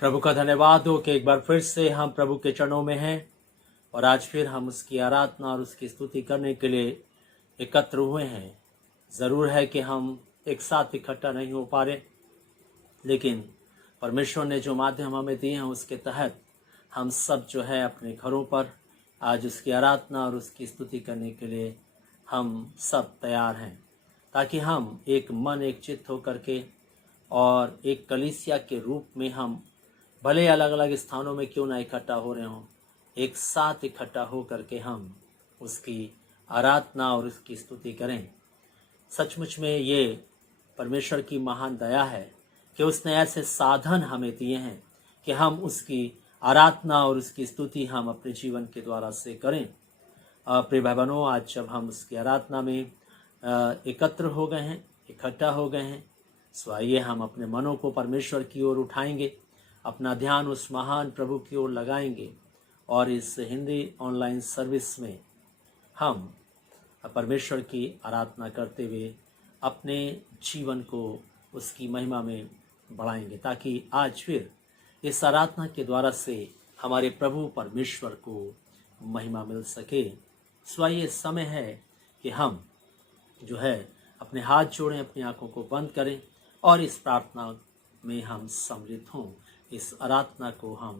प्रभु का धन्यवाद हो कि एक बार फिर से हम प्रभु के चरणों में हैं और आज फिर हम उसकी आराधना और उसकी स्तुति करने के लिए एकत्र हुए हैं। ज़रूर है कि हम एक साथ इकट्ठा नहीं हो पा रहे, लेकिन परमेश्वर ने जो माध्यम हमें दिए हैं उसके तहत हम सब जो है अपने घरों पर आज उसकी आराधना और उसकी स्तुति करने के लिए हम सब तैयार हैं, ताकि हम एक मन एक चित्त होकर के और एक कलीसिया के रूप में हम भले अलग अलग स्थानों में क्यों ना इकट्ठा हो रहे हों, एक साथ इकट्ठा हो करके हम उसकी आराधना और उसकी स्तुति करें। सचमुच में ये परमेश्वर की महान दया है कि उसने ऐसे साधन हमें दिए हैं कि हम उसकी आराधना और उसकी स्तुति हम अपने जीवन के द्वारा से करें। प्रिय भाई बहनों, आज जब हम उसकी आराधना में एकत्र हो गए हैं, इकट्ठा हो गए हैं, सो आइए हम अपने मनों को परमेश्वर की ओर उठाएंगे, अपना ध्यान उस महान प्रभु की ओर लगाएंगे और इस हिंदी ऑनलाइन सर्विस में हम परमेश्वर की आराधना करते हुए अपने जीवन को उसकी महिमा में बढ़ाएंगे, ताकि आज फिर इस आराधना के द्वारा से हमारे प्रभु परमेश्वर को महिमा मिल सके। सो ये समय है कि हम जो है अपने हाथ जोड़ें, अपनी आंखों को बंद करें और इस प्रार्थना में हम सम्मिलित हों। इस आराधना को हम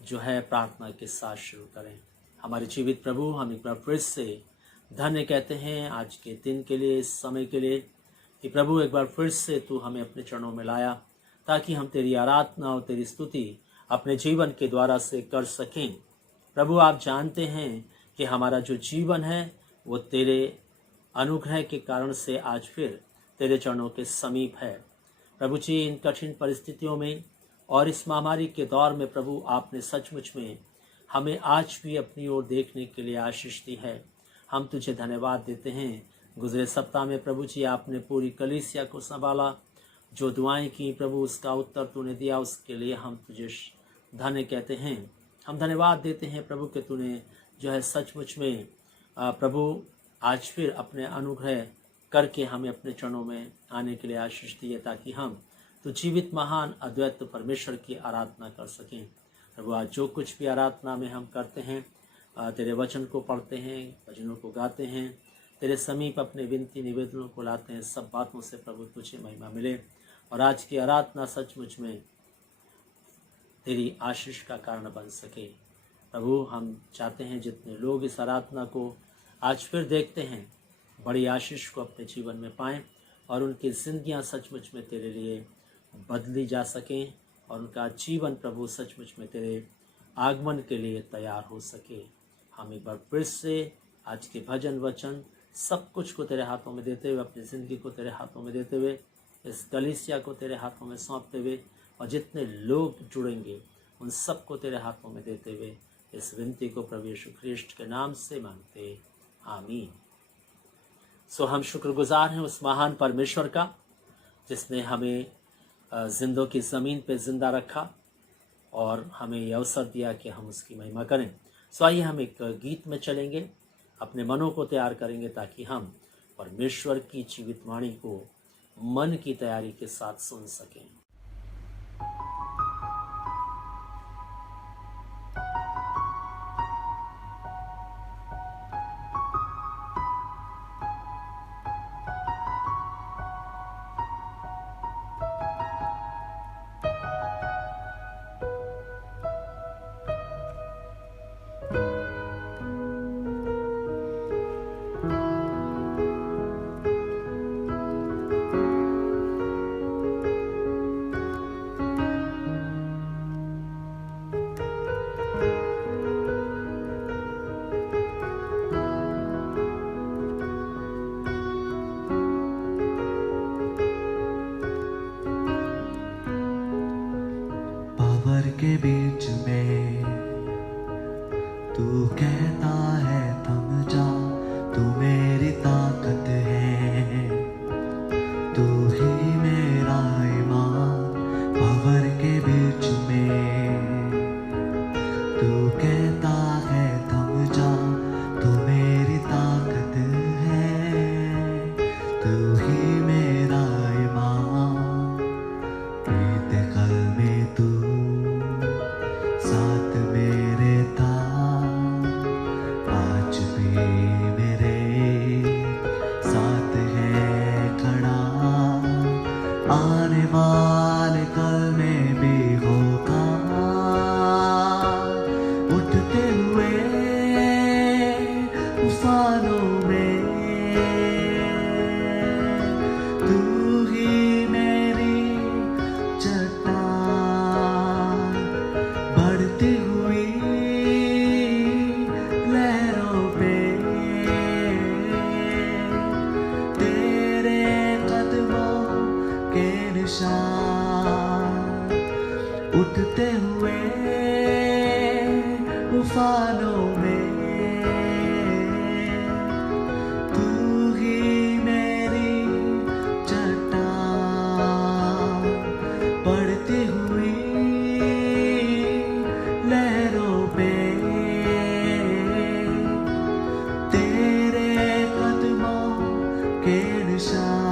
जो है प्रार्थना के साथ शुरू करें। हमारे जीवित प्रभु, हम एक बार फिर से धन्य कहते हैं आज के दिन के लिए, इस समय के लिए कि प्रभु एक बार फिर से तू हमें अपने चरणों में लाया ताकि हम तेरी आराधना और तेरी स्तुति अपने जीवन के द्वारा से कर सकें। प्रभु आप जानते हैं कि हमारा जो जीवन है वो तेरे अनुग्रह के कारण से आज फिर तेरे चरणों के समीप है। प्रभु जी, इन कठिन परिस्थितियों में और इस महामारी के दौर में प्रभु आपने सचमुच में हमें आज भी अपनी ओर देखने के लिए आशीष दी है। हम तुझे धन्यवाद देते हैं। गुजरे सप्ताह में प्रभु जी आपने पूरी कलीसिया को संभाला, जो दुआएं की प्रभु उसका उत्तर तूने दिया, उसके लिए हम तुझे धन्य कहते हैं। हम धन्यवाद देते हैं प्रभु कि तूने जो है सचमुच में प्रभु आज फिर अपने अनुग्रह करके हमें अपने चरणों में आने के लिए आशीष दिए ताकि हम तो जीवित महान अद्वैत परमेश्वर की आराधना कर सकें। प्रभु आज जो कुछ भी आराधना में हम करते हैं, तेरे वचन को पढ़ते हैं, भजनों को गाते हैं, तेरे समीप अपने विनती निवेदनों को लाते हैं, सब बातों से प्रभु तुझे महिमा मिले और आज की आराधना सचमुच में तेरी आशीष का कारण बन सके। प्रभु हम चाहते हैं जितने लोग इस आराधना को आज फिर देखते हैं, बड़ी आशीष को अपने जीवन में पाएं और उनकी जिंदगियां सचमुच में तेरे लिए बदली जा सकें और उनका जीवन प्रभु सचमुच में तेरे आगमन के लिए तैयार हो सके। हम एक बार फिर से आज के भजन वचन सब कुछ को तेरे हाथों में देते हुए, अपनी ज़िंदगी को तेरे हाथों में देते हुए, इस कलीसिया को तेरे हाथों में सौंपते हुए और जितने लोग जुड़ेंगे उन सब को तेरे हाथों में देते हुए इस विनती को प्रभु यीशु ख्रिस्ट के नाम से मांगते, आमीन। सो हम शुक्रगुजार हैं उस महान परमेश्वर का जिसने हमें जिंदों की ज़मीन पे जिंदा रखा और हमें यह अवसर दिया कि हम उसकी महिमा करें। सो आइए हम एक गीत में चलेंगे, अपने मनों को तैयार करेंगे ताकि हम परमेश्वर की जीवित वाणी को मन की तैयारी के साथ सुन सकें। के बीच में तू कहता है थम जा, तू मेरी ताकत है, तू ही मेरा ईमान। पावर के बीच में तू कहता है थम जा, तू मेरी ताकत है, तू ही मेरा ईमान। बीते कल में तू साथ मेरे था, आज भी मेरे साथ है खड़ा। आने वाले कल में भी होगा, उठते हुए तूफानों में तू ही मेरी चट्टान। बढ़ती हुई लहरों पे तेरे कदमों के निशान। उठते हुए तूफानों में तू ही मेरी चट्टान। बढ़ती हुई लहरों पे तेरे कदमों के निशान।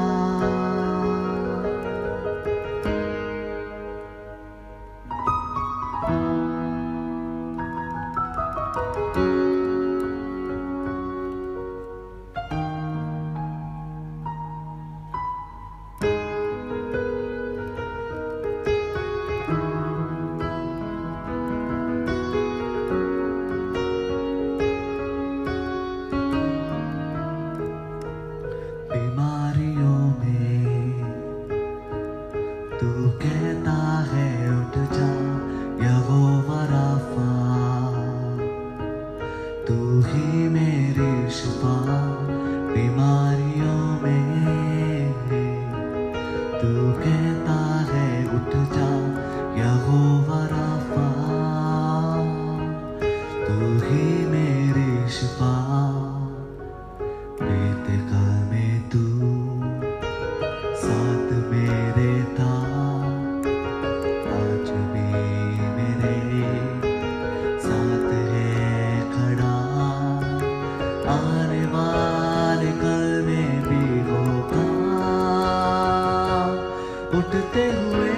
उठते हुए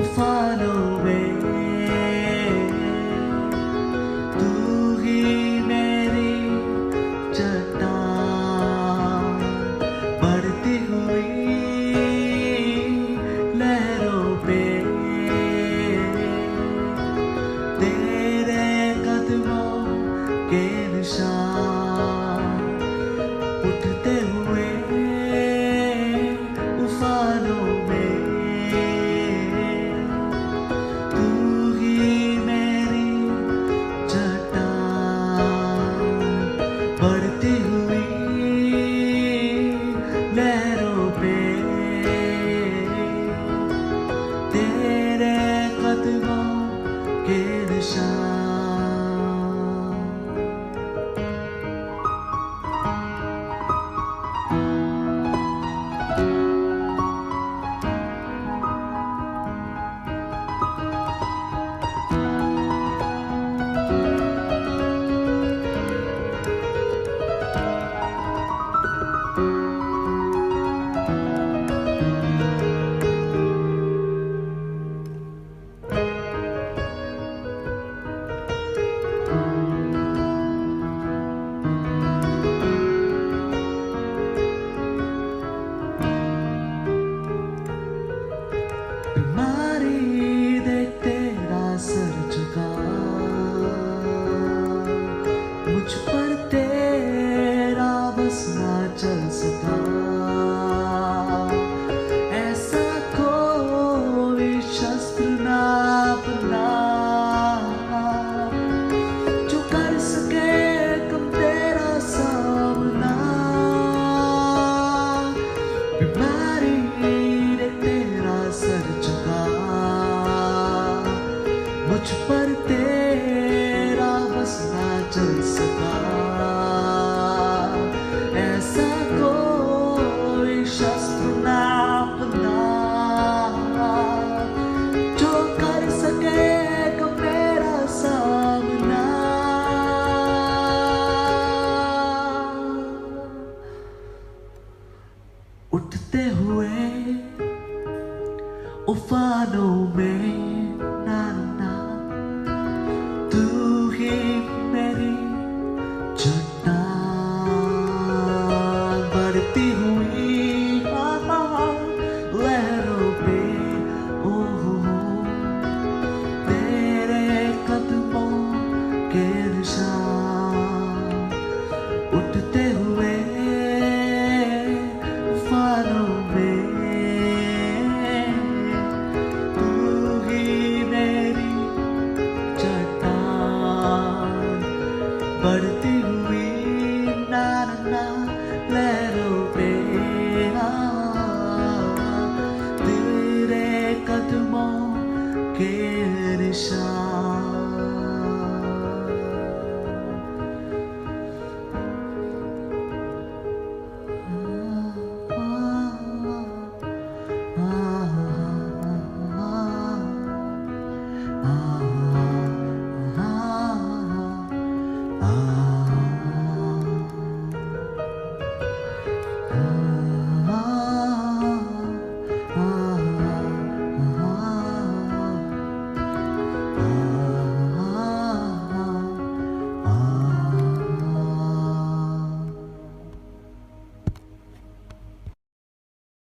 उफानों में तू ही मेरी चट्टान, बढ़ती हुई लहरों पे तेरे कदमों के निशान, उठते हुए उफानों में तू ही मेरी चट्टान, बढ़ती हुई लहरों पे तेरे कदमों के निशान। बीमारी देख तेरा सर झुका, मुझ पर तेरा बस ना चल सका, ऐसा कोई शस्त्र ना अपना जो कर सके कम तेरा सामना। बीमारी ने तेरा सर झुका, मुझ पर तेरा बस ना चल सका, ऐसा कोई शस्त्र ना अपना जो कर सके कम मेरा सामना। उठते हुए उफानों में ना ना तू ही मेरी चट्टान, बढ़ती हुई लहरों पे ओ तेरे कदमों के निशान, उठते हुए उफानों में तू ही मेरी चट्टान, बढ़ती हुई ना ना लहरों पे तेरे कदमों के निशान।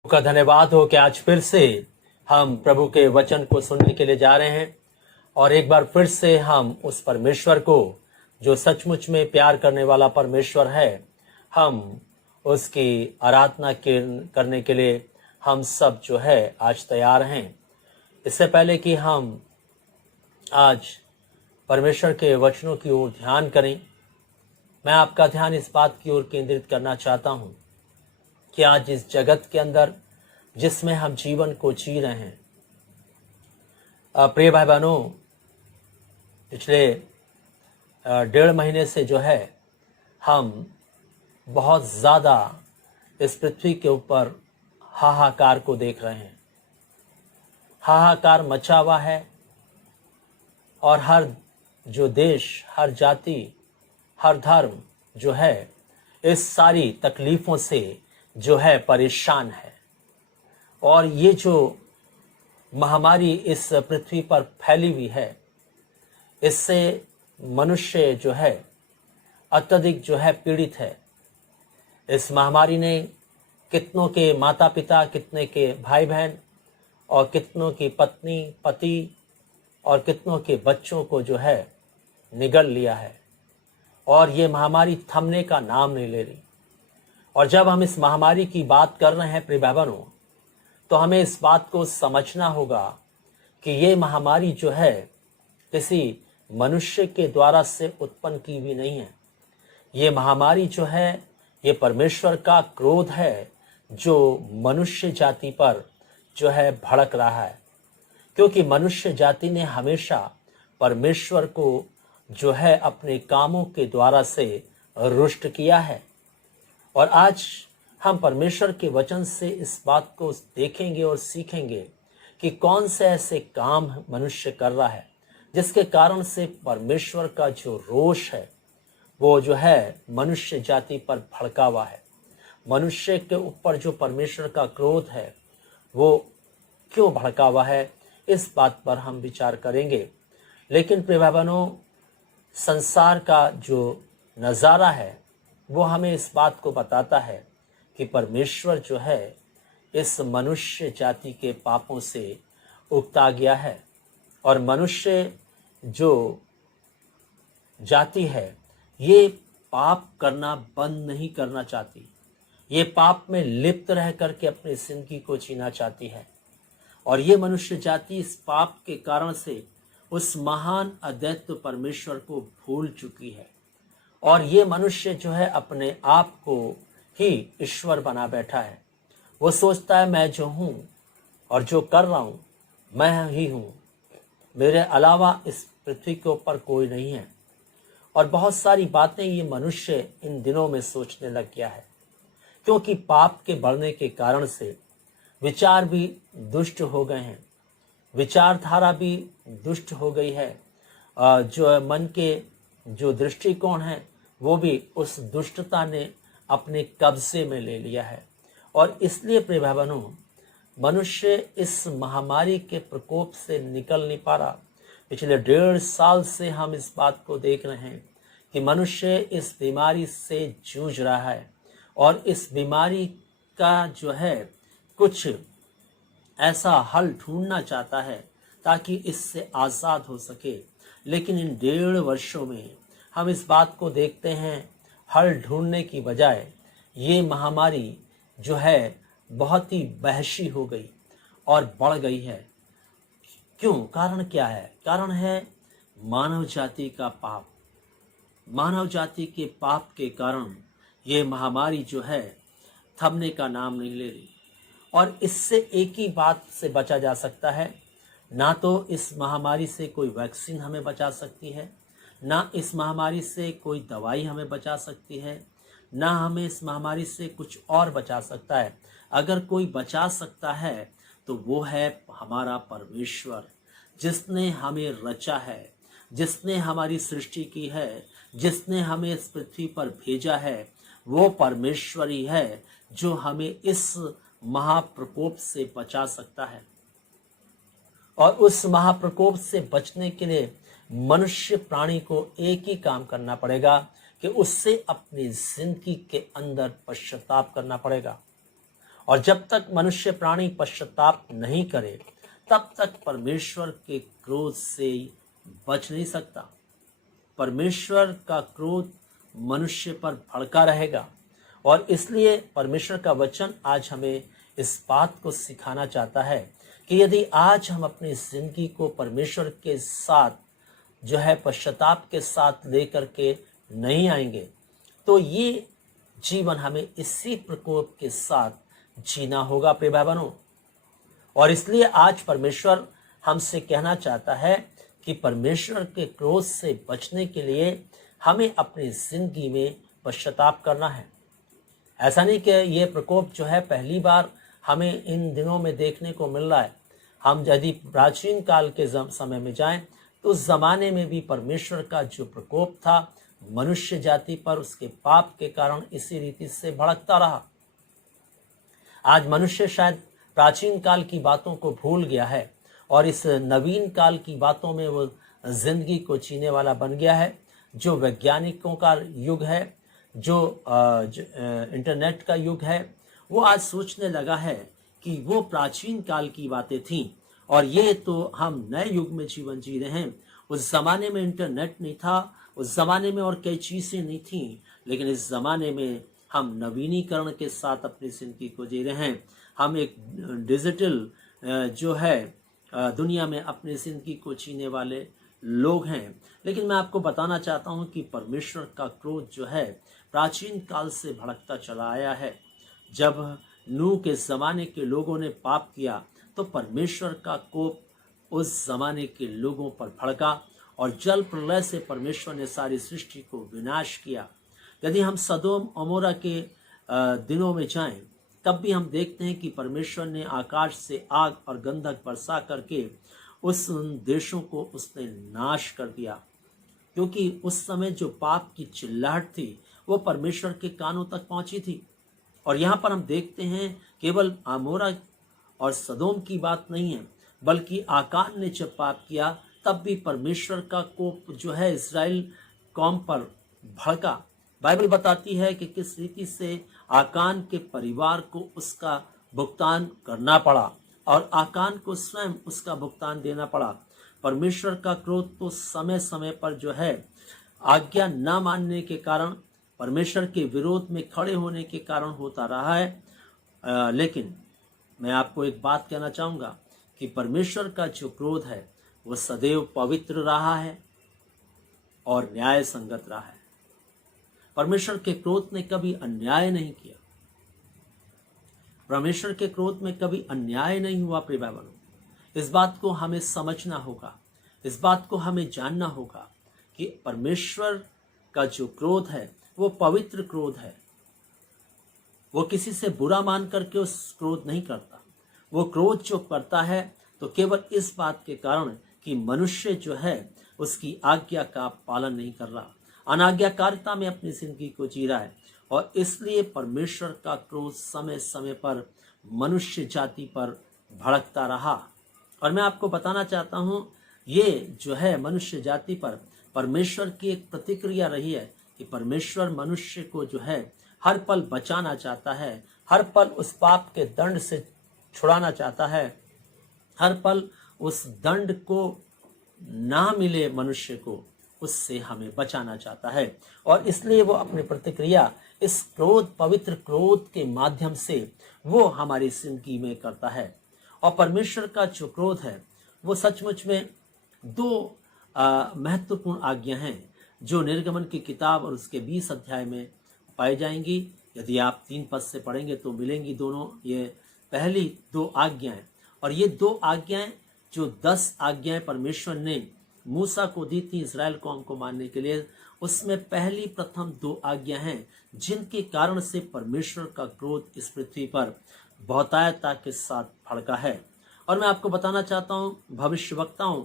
का धन्यवाद हो कि आज फिर से हम प्रभु के वचन को सुनने के लिए जा रहे हैं और एक बार फिर से हम उस परमेश्वर को जो सचमुच में प्यार करने वाला परमेश्वर है, हम उसकी आराधना करने के लिए हम सब जो है आज तैयार हैं। इससे पहले कि हम आज परमेश्वर के वचनों की ओर ध्यान करें, मैं आपका ध्यान इस बात की ओर केंद्रित करना चाहता हूं कि आज इस जगत के अंदर जिसमें हम जीवन को जी रहे हैं, प्रिय भाई बहनों, पिछले 1.5 महीने से जो है हम बहुत ज़्यादा इस पृथ्वी के ऊपर हाहाकार को देख रहे हैं। हाहाकार मचा हुआ है और हर जो देश, हर जाति, हर धर्म जो है इस सारी तकलीफ़ों से जो है परेशान है। और ये जो महामारी इस पृथ्वी पर फैली हुई है, इससे मनुष्य जो है अत्यधिक जो है पीड़ित है। इस महामारी ने कितनों के माता पिता, कितने के भाई बहन और कितनों की पत्नी पति और कितनों के बच्चों को जो है निगल लिया है, और ये महामारी थमने का नाम नहीं ले रही। और जब हम इस महामारी की बात कर रहे हैं प्रिय भाई बहनों, तो हमें इस बात को समझना होगा कि ये महामारी जो है किसी मनुष्य के द्वारा से उत्पन्न की हुई नहीं है। ये महामारी जो है ये परमेश्वर का क्रोध है जो मनुष्य जाति पर जो है भड़क रहा है, क्योंकि मनुष्य जाति ने हमेशा परमेश्वर को जो है अपने कामों के द्वारा से रुष्ट किया है। और आज हम परमेश्वर के वचन से इस बात को देखेंगे और सीखेंगे कि कौन से ऐसे काम मनुष्य कर रहा है जिसके कारण से परमेश्वर का जो रोष है वो जो है मनुष्य जाति पर भड़का हुआ है। मनुष्य के ऊपर जो परमेश्वर का क्रोध है वो क्यों भड़का हुआ है, इस बात पर हम विचार करेंगे। लेकिन प्रिय भाई बहनों, संसार का जो नज़ारा है वो हमें इस बात को बताता है कि परमेश्वर जो है इस मनुष्य जाति के पापों से उकता गया है, और मनुष्य जो जाति है ये पाप करना बंद नहीं करना चाहती। ये पाप में लिप्त रह करके अपनी जिंदगी को जीना चाहती है, और ये मनुष्य जाति इस पाप के कारण से उस महान अद्वैत परमेश्वर को भूल चुकी है। और ये मनुष्य जो है अपने आप को ही ईश्वर बना बैठा है। वो सोचता है मैं जो हूँ और जो कर रहा हूँ मैं ही हूँ, मेरे अलावा इस पृथ्वी के ऊपर कोई नहीं है। और बहुत सारी बातें ये मनुष्य इन दिनों में सोचने लग गया है, क्योंकि पाप के बढ़ने के कारण से विचार भी दुष्ट हो गए हैं, विचारधारा भी दुष्ट हो गई है। जो मन के जो दृष्टिकोण है वो भी उस दुष्टता ने अपने कब्जे में ले लिया है। और इसलिए प्रिय भाई बहनों, मनुष्य इस महामारी के प्रकोप से निकल नहीं पा रहा। पिछले 1.5 साल से हम इस बात को देख रहे हैं कि मनुष्य इस बीमारी से जूझ रहा है, और इस बीमारी का जो है कुछ ऐसा हल ढूंढना चाहता है ताकि इससे आज़ाद हो सके। लेकिन इन 1.5 वर्षों में हम इस बात को देखते हैं, हल ढूंढने की बजाय ये महामारी जो है बहुत ही वहशी हो गई और बढ़ गई है। क्यों? कारण क्या है? कारण है मानव जाति का पाप। मानव जाति के पाप के कारण ये महामारी जो है थमने का नाम नहीं ले रही। और इससे एक ही बात से बचा जा सकता है, ना तो इस महामारी से कोई वैक्सीन हमें बचा सकती है, ना इस महामारी से कोई दवाई हमें बचा सकती है, ना हमें इस महामारी से कुछ और बचा सकता है। अगर कोई बचा सकता है तो वो है हमारा परमेश्वर, जिसने हमें रचा है, जिसने हमारी सृष्टि की है, जिसने हमें इस पृथ्वी पर भेजा है। वो परमेश्वर ही है जो हमें इस महाप्रकोप से बचा सकता है। और उस महाप्रकोप से बचने के लिए मनुष्य प्राणी को एक ही काम करना पड़ेगा कि उससे अपनी जिंदगी के अंदर पश्चाताप करना पड़ेगा। और जब तक मनुष्य प्राणी पश्चाताप नहीं करे तब तक परमेश्वर के क्रोध से बच नहीं सकता। परमेश्वर का क्रोध मनुष्य पर भड़का रहेगा। और इसलिए परमेश्वर का वचन आज हमें इस बात को सिखाना चाहता है कि यदि आज हम अपनी जिंदगी को परमेश्वर के साथ जो है पश्चाताप के साथ लेकर के नहीं आएंगे तो ये जीवन हमें इसी प्रकोप के साथ जीना होगा प्रिय भाई बहनों। और इसलिए आज परमेश्वर हमसे कहना चाहता है कि परमेश्वर के क्रोध से बचने के लिए हमें अपनी जिंदगी में पश्चाताप करना है। ऐसा नहीं कि ये प्रकोप जो है पहली बार हमें इन दिनों में देखने को मिल रहा है। हम यदि प्राचीन काल के समय में जाएं तो उस जमाने में भी परमेश्वर का जो प्रकोप था मनुष्य जाति पर उसके पाप के कारण इसी रीति से भड़कता रहा। आज मनुष्य शायद प्राचीन काल की बातों को भूल गया है और इस नवीन काल की बातों में वो जिंदगी को जीने वाला बन गया है। जो वैज्ञानिकों का युग है, जो इंटरनेट का युग है, वो आज सोचने लगा है कि वो प्राचीन काल की बातें थीं और ये तो हम नए युग में जीवन जी रहे हैं। उस जमाने में इंटरनेट नहीं था, उस जमाने में और कई चीजें नहीं थी, लेकिन इस जमाने में हम नवीनीकरण के साथ अपनी जिंदगी को जी रहे हैं। हम एक डिजिटल जो है दुनिया में अपनी जिंदगी को जीने वाले लोग हैं। लेकिन मैं आपको बताना चाहता हूं कि परमेश्वर का क्रोध जो है प्राचीन काल से भड़कता चला आया है। जब नूह के जमाने के लोगों ने पाप किया तो परमेश्वर का कोप उस जमाने के लोगों पर भड़का और जल प्रलय से परमेश्वर ने सारी सृष्टि को विनाश किया। यदि हम सदोम अमोरा के दिनों में जाएं, तब भी हम देखते हैं कि परमेश्वर ने आकाश से आग और गंधक बरसा करके उस देशों को उसने नाश कर दिया, क्योंकि उस समय जो पाप की चिल्लाहट थी वो परमेश्वर के कानों तक पहुंची थी। और यहाँ पर हम देखते हैं केवल अमोरा और सदोम की बात नहीं है, बल्कि आकान ने जब पाप किया तब भी परमेश्वर का कोप जो है इस्राएल कौम पर भड़का। बाइबल बताती है कि किस रीति से आकान के परिवार को उसका भुगतान करना पड़ा और आकान को स्वयं उसका भुगतान देना पड़ा। परमेश्वर का क्रोध तो समय समय पर जो है आज्ञा न मानने के कारण, परमेश्वर के विरोध में खड़े होने के कारण होता रहा है। लेकिन मैं आपको एक बात कहना चाहूँगा कि परमेश्वर का जो क्रोध है वो सदैव पवित्र रहा है और न्याय संगत रहा है। परमेश्वर के क्रोध ने कभी अन्याय नहीं किया। परमेश्वर के क्रोध में कभी अन्याय नहीं हुआ। प्रिय भाइयों, इस बात को हमें समझना होगा, इस बात को हमें जानना होगा कि परमेश्वर का जो क्रोध है वो पवित्र क्रोध है। वो किसी से बुरा मान करके उस क्रोध नहीं करता। वो क्रोध जो करता है तो केवल इस बात के कारण कि मनुष्य जो है उसकी आज्ञा का पालन नहीं कर रहा, अनाज्ञाकारिता में अपनी जिंदगी को जी रहा है। और इसलिए परमेश्वर का क्रोध समय समय पर मनुष्य जाति पर भड़कता रहा। और मैं आपको बताना चाहता हूँ, ये जो है मनुष्य जाति पर परमेश्वर की एक प्रतिक्रिया रही है कि परमेश्वर मनुष्य को जो है हर पल बचाना चाहता है, हर पल उस पाप के दंड से छुड़ाना चाहता है, हर पल उस दंड को ना मिले मनुष्य को, उससे हमें बचाना चाहता है। और इसलिए वो अपनी प्रतिक्रिया इस क्रोध, पवित्र क्रोध के माध्यम से वो हमारी जिंदगी में करता है। और परमेश्वर का जो क्रोध है वो सचमुच में दो महत्वपूर्ण आज्ञा हैं जो निर्गमन की किताब और उसके 20 अध्याय में पाई जाएंगी। यदि आप 3 पद से पढ़ेंगे तो मिलेंगी दोनों ये पहली 2 आज्ञाएं। और ये 2 आज्ञाएं जो 10 आज्ञाएं परमेश्वर ने मूसा को दी थी इस्राएल कौम को मानने के लिए, उसमें पहली प्रथम 2 आज्ञा हैं जिनके कारण से परमेश्वर का क्रोध इस पृथ्वी पर बहुतायता के साथ भड़का है। और मैं आपको बताना चाहता हूँ, भविष्यवक्ताओं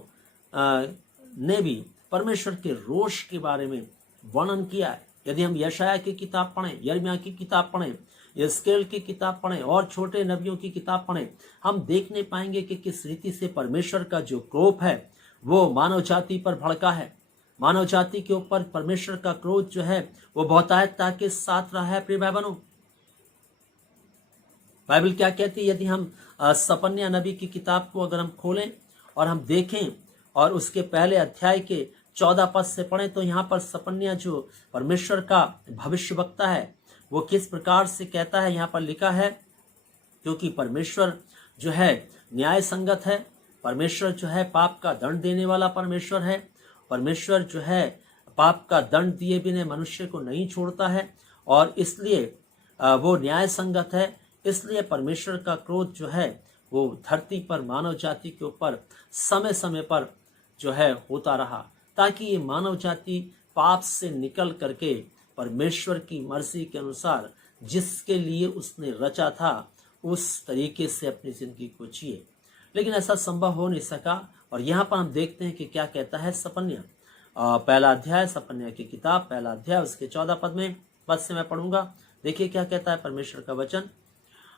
ने भी परमेश्वर के रोष के बारे में वर्णन किया है। यदि हम यशाया की किताब पढ़ें, यिर्मयाह की किताब पढ़ें, यहेजकेल की किताब पढ़ें और छोटे नबियों की किताब पढ़ें, हम देखने पाएंगे कि किस रीति से परमेश्वर का जो क्रोध है वो मानव जाति पर भड़का है। मानव जाति के ऊपर परमेश्वर का क्रोध जो है वो बहुतायता के साथ रहा है। प्रिय भाई बहनों, बाइबल क्या कहती है? यदि हम सपन्या नबी की किताब को अगर हम खोलें और हम देखें और उसके पहले अध्याय के 14 पद से पढ़ें तो यहाँ पर सपन्या जो परमेश्वर का भविष्यवक्ता है वो किस प्रकार से कहता है। यहाँ पर लिखा है, क्योंकि परमेश्वर जो है न्याय संगत है, परमेश्वर जो है पाप का दंड देने वाला परमेश्वर है, परमेश्वर जो है पाप का दंड दिए बिना मनुष्य को नहीं छोड़ता है और इसलिए वो न्याय संगत है। इसलिए परमेश्वर का क्रोध जो है वो धरती पर मानव जाति के ऊपर समय समय पर जो है होता रहा, ताकि ये मानव जाति पाप से निकल करके परमेश्वर की मर्जी के अनुसार जिसके लिए उसने रचा था उस तरीके से अपनी जिंदगी को जिए। लेकिन ऐसा संभव हो नहीं सका। और यहाँ पर हम देखते हैं कि क्या कहता है सपन्या, पहला अध्याय, सपन्या की किताब पहला अध्याय उसके 14 पद से मैं पढ़ूंगा। देखिए क्या कहता है परमेश्वर का वचन।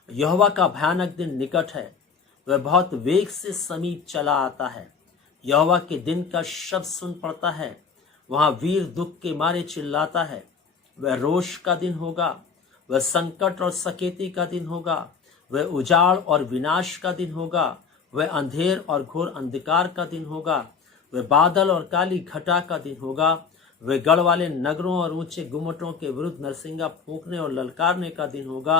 यहोवा का भयानक दिन निकट है, वह बहुत वेग से समीप चला आता है। यहोवा के दिन का शब्द सुन पड़ता है, वहां वीर दुख के मारे चिल्लाता है। वह रोष का दिन होगा, वह संकट और सकेती का दिन होगा, वह उजाड़ और विनाश का दिन होगा, वह अंधेर और घोर अंधकार का दिन होगा, वह बादल और काली घटा का दिन होगा, वह गढ़ वाले नगरों और ऊंचे गुम्मटों के विरुद्ध नरसिंगा फूंकने और ललकारने का दिन होगा।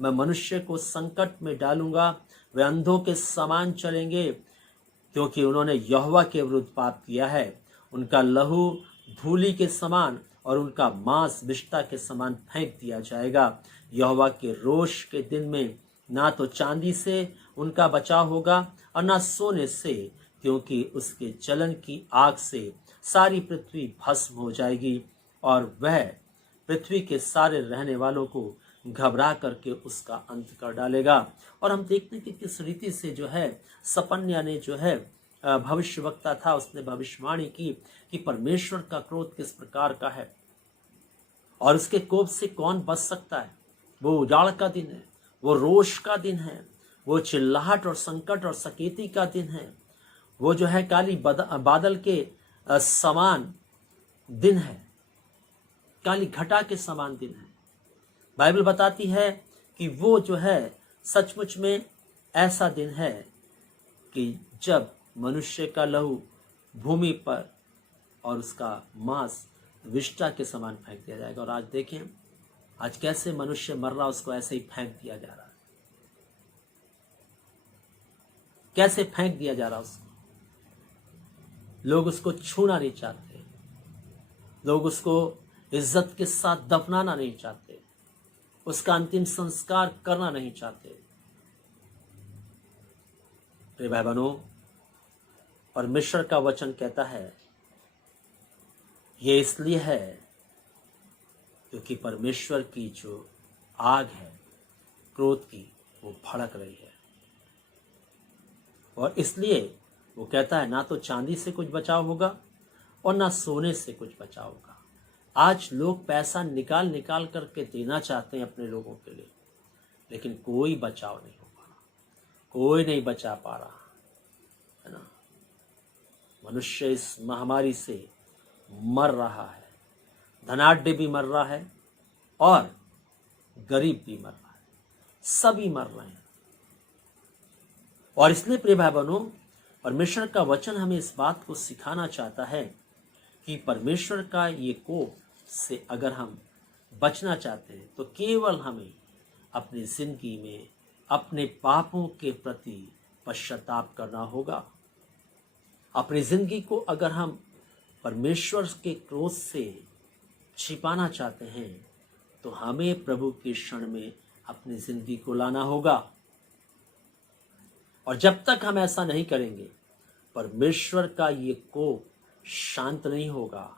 मैं मनुष्य को संकट में डालूंगा, वे अंधों के समान चलेंगे, क्योंकि उन्होंने यहोवा के विरुद्ध पाप किया है। उनका लहू धूलि के समान और उनका मांस विष्ठा के समान फेंक दिया जाएगा। यहोवा के रोष के दिन में ना तो चांदी से उनका बचाव होगा और ना सोने से, क्योंकि उसके चलन की आग से सारी पृथ्वी भस्म हो जाएगी और वह पृथ्वी के सारे रहने वालों को घबरा करके उसका अंत कर डालेगा। और हम देखते हैं कि किस रीति से जो है सपन्या ने जो है भविष्यवक्ता था, उसने भविष्यवाणी की कि परमेश्वर का क्रोध किस प्रकार का है और उसके कोप से कौन बच सकता है। वो उजाड़ का दिन है, वो रोष का दिन है, वो चिल्लाहट और संकट और सकेती का दिन है, वो जो है काली बादल के समान दिन है, काली घटा के समान दिन है। बाइबल बताती है कि वो जो है सचमुच में ऐसा दिन है कि जब मनुष्य का लहू भूमि पर और उसका मांस विष्ठा के समान फेंक दिया जाएगा। और आज देखें, आज कैसे मनुष्य मर रहा, उसको ऐसे ही फेंक दिया जा रहा है। कैसे फेंक दिया जा रहा उसको। लोग उसको छूना नहीं चाहते, लोग उसको इज्जत के साथ दफनाना नहीं चाहते, उसका अंतिम संस्कार करना नहीं चाहते। प्रिय भाई बहनों, परमेश्वर का वचन कहता है ये इसलिए है क्योंकि परमेश्वर की जो आग है क्रोध की, वो भड़क रही है। और इसलिए वो कहता है ना तो चांदी से कुछ बचाव होगा और ना सोने से कुछ बचाव होगा। आज लोग पैसा निकाल निकाल करके देना चाहते हैं अपने लोगों के लिए, लेकिन कोई बचाव नहीं हो पा रहा, कोई नहीं बचा पा रहा है ना। मनुष्य इस महामारी से मर रहा है, धनाढ्य भी मर रहा है और गरीब भी मर रहा है, सभी मर रहे हैं। और इसलिए प्रिय भाई बहनों, परमेश्वर का वचन हमें इस बात को सिखाना चाहता है कि परमेश्वर का ये कोप से अगर हम बचना चाहते हैं तो केवल हमें अपनी जिंदगी में अपने पापों के प्रति पश्चाताप करना होगा। अपनी जिंदगी को अगर हम परमेश्वर के क्रोध से छिपाना चाहते हैं तो हमें प्रभु के क्षण में अपनी जिंदगी को लाना होगा। और जब तक हम ऐसा नहीं करेंगे, परमेश्वर का ये कोप शांत नहीं होगा,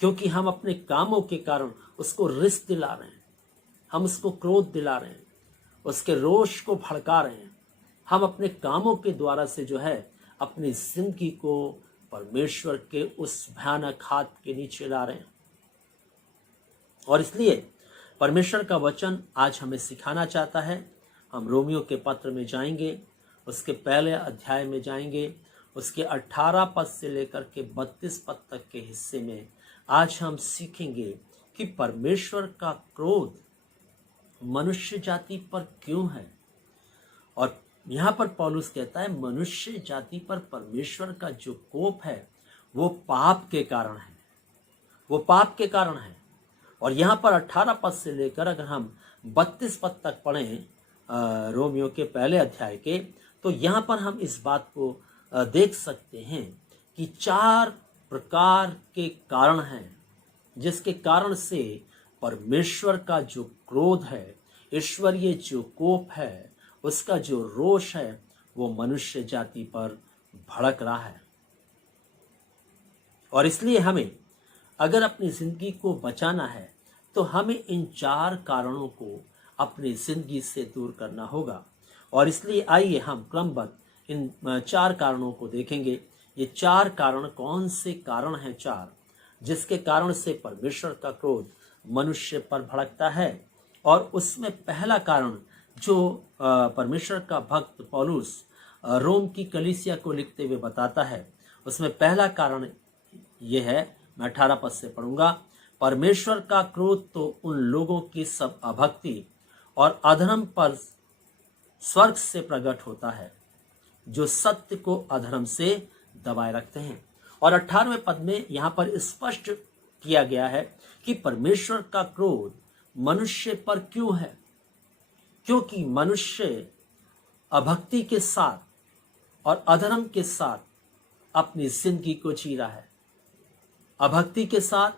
क्योंकि हम अपने कामों के कारण उसको रिस दिला रहे हैं, हम उसको क्रोध दिला रहे हैं, उसके रोष को भड़का रहे हैं। हम अपने कामों के द्वारा से जो है अपनी जिंदगी को परमेश्वर के उस भयानक हाथ के नीचे ला रहे हैं। और इसलिए परमेश्वर का वचन आज हमें सिखाना चाहता है। हम रोमियो के पत्र में जाएंगे, उसके पहले अध्याय में जाएंगे, उसके 18 पद से लेकर के 32 पद तक के हिस्से में आज हम सीखेंगे कि परमेश्वर का क्रोध मनुष्य जाति पर क्यों है। और यहाँ पर पौलुस कहता है मनुष्य जाति पर परमेश्वर का जो कोप है वो पाप के कारण है, वो पाप के कारण है। और यहाँ पर 18 पद से लेकर अगर हम 32 पद तक पढ़ें रोमियो के पहले अध्याय के, तो यहाँ पर हम इस बात को देख सकते हैं कि 4 प्रकार के कारण हैं जिसके कारण से परमेश्वर का जो क्रोध है, ईश्वरीय जो कोप है, उसका जो रोष है वो मनुष्य जाति पर भड़क रहा है। और इसलिए हमें अगर अपनी जिंदगी को बचाना है तो हमें इन 4 कारणों को अपनी जिंदगी से दूर करना होगा। और इसलिए आइए हम क्रमबद्ध इन 4 कारणों को देखेंगे। ये 4 कारण कौन से कारण हैं, 4 जिसके कारण से परमेश्वर का क्रोध मनुष्य पर भड़कता है। और उसमें पहला कारण जो परमेश्वर का भक्त पौलुस रोम की कलीसिया को लिखते हुए बताता है, उसमें पहला कारण ये है, मैं 18 पद से पढ़ूंगा। परमेश्वर का क्रोध तो उन लोगों की सब अभक्ति और अधर्म पर स्वर्ग से प्रकट होता है जो सत्य को अधर्म से दबाए रखते हैं। और 18वें पद में यहां पर स्पष्ट किया गया है कि परमेश्वर का क्रोध मनुष्य पर क्यों है, क्योंकि मनुष्य अभक्ति के साथ और अधर्म के साथ अपनी जिंदगी को जी रहा है। अभक्ति के साथ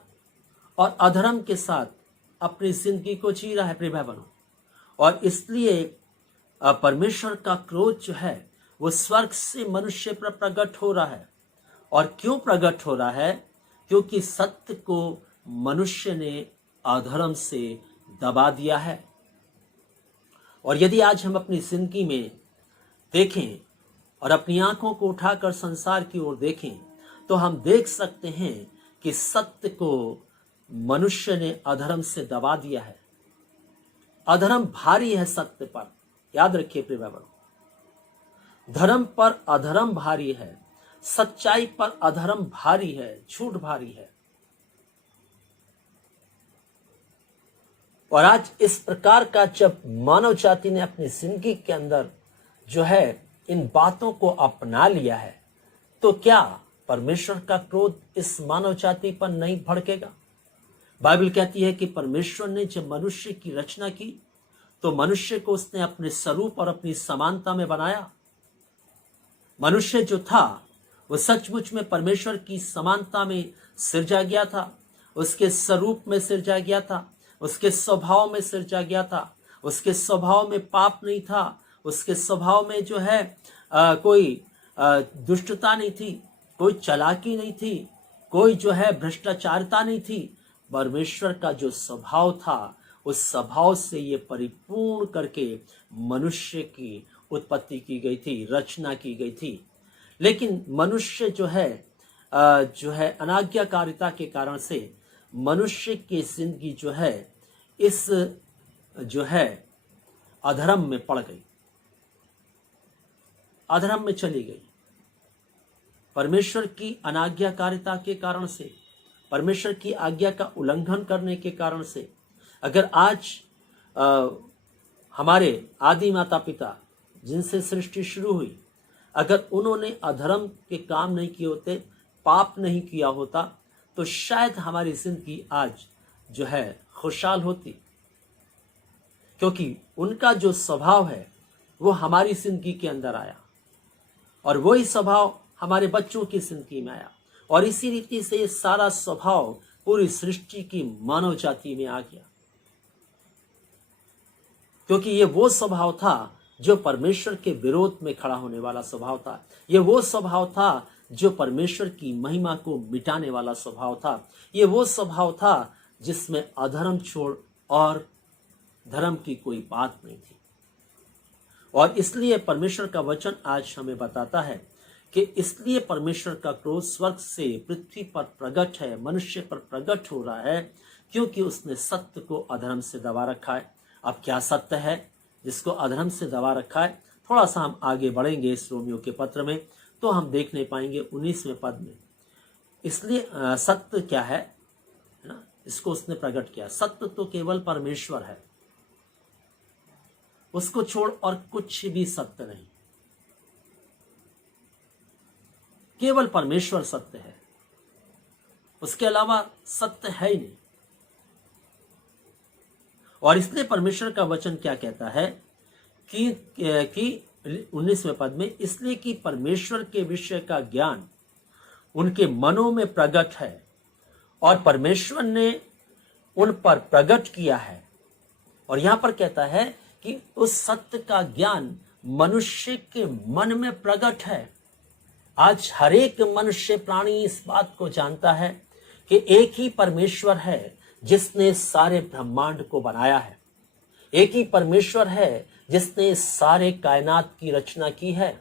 और अधर्म के साथ अपनी जिंदगी को जी रहा है प्रिय भाई बहनों। और इसलिए परमेश्वर का क्रोध जो है वो स्वर्ग से मनुष्य पर प्रकट हो रहा है। और क्यों प्रकट हो रहा है? क्योंकि सत्य को मनुष्य ने अधर्म से दबा दिया है। और यदि आज हम अपनी जिंदगी में देखें और अपनी आंखों को उठाकर संसार की ओर देखें तो हम देख सकते हैं कि सत्य को मनुष्य ने अधर्म से दबा दिया है। अधर्म भारी है सत्य पर, याद रखिए प्रिय भाई बहनों। धर्म पर अधर्म भारी है, सच्चाई पर अधर्म भारी है, झूठ भारी है। और आज इस प्रकार का जब मानव जाति ने अपनी जिंदगी के अंदर जो है इन बातों को अपना लिया है, तो क्या परमेश्वर का क्रोध इस मानव जाति पर नहीं भड़केगा? बाइबल कहती है कि परमेश्वर ने जब मनुष्य की रचना की तो मनुष्य को उसने अपने स्वरूप और अपनी समानता में बनाया। मनुष्य जो था वो सचमुच में परमेश्वर की समानता में सिरजा गया था, उसके स्वरूप में सिरजा गया था, उसके स्वभाव में सिरजा गया था। उसके स्वभाव में पाप नहीं था, उसके स्वभाव में जो है कोई दुष्टता नहीं थी, कोई चालाकी नहीं थी, कोई जो है भ्रष्टाचारता नहीं थी। परमेश्वर का जो स्वभाव था उस स्वभाव से ये परिपूर्ण करके मनुष्य की उत्पत्ति की गई थी, रचना की गई थी। लेकिन मनुष्य जो है अनाज्ञाकारिता के कारण से मनुष्य की जिंदगी जो है इस जो है अधर्म में पड़ गई, अधर्म में चली गई। परमेश्वर की अनाज्ञाकारिता के कारण से, परमेश्वर की आज्ञा का उल्लंघन करने के कारण से, अगर आज हमारे आदि माता पिता जिनसे सृष्टि शुरू हुई, अगर उन्होंने अधर्म के काम नहीं किए होते, पाप नहीं किया होता, तो शायद हमारी जिंदगी आज जो है खुशहाल होती। क्योंकि उनका जो स्वभाव है वो हमारी जिंदगी के अंदर आया और वही स्वभाव हमारे बच्चों की जिंदगी में आया। और इसी रीति से ये सारा स्वभाव पूरी सृष्टि की मानव जाति में आ गया। क्योंकि ये वो स्वभाव था जो परमेश्वर के विरोध में खड़ा होने वाला स्वभाव था। ये वो स्वभाव था जो परमेश्वर की महिमा को मिटाने वाला स्वभाव था। ये वो स्वभाव था जिसमें अधर्म छोड़ और धर्म की कोई बात नहीं थी। और इसलिए परमेश्वर का वचन आज हमें बताता है कि इसलिए परमेश्वर का क्रोध स्वर्ग से पृथ्वी पर प्रकट है, मनुष्य पर प्रकट हो रहा है, क्योंकि उसने सत्य को अधर्म से दबा रखा है। अब क्या सत्य है जिसको अधर्म से दबा रखा है? थोड़ा सा हम आगे बढ़ेंगे इस रोमियो के पत्र में तो हम देख नहीं पाएंगे 19वें पद में। इसलिए सत्य क्या है ना, इसको उसने प्रकट किया। सत्य तो केवल परमेश्वर है, उसको छोड़ और कुछ भी सत्य नहीं। केवल परमेश्वर सत्य है, उसके अलावा सत्य है ही नहीं। और इसलिए परमेश्वर का वचन क्या कहता है कि 19वें पद में, इसलिए कि परमेश्वर के विषय का ज्ञान उनके मनों में प्रकट है और परमेश्वर ने उन पर प्रकट किया है। और यहां पर कहता है कि उस सत्य का ज्ञान मनुष्य के मन में प्रकट है। आज हर एक मनुष्य प्राणी इस बात को जानता है कि एक ही परमेश्वर है जिसने सारे ब्रह्मांड को बनाया है। एक ही परमेश्वर है जिसने सारे कायनात की रचना की है।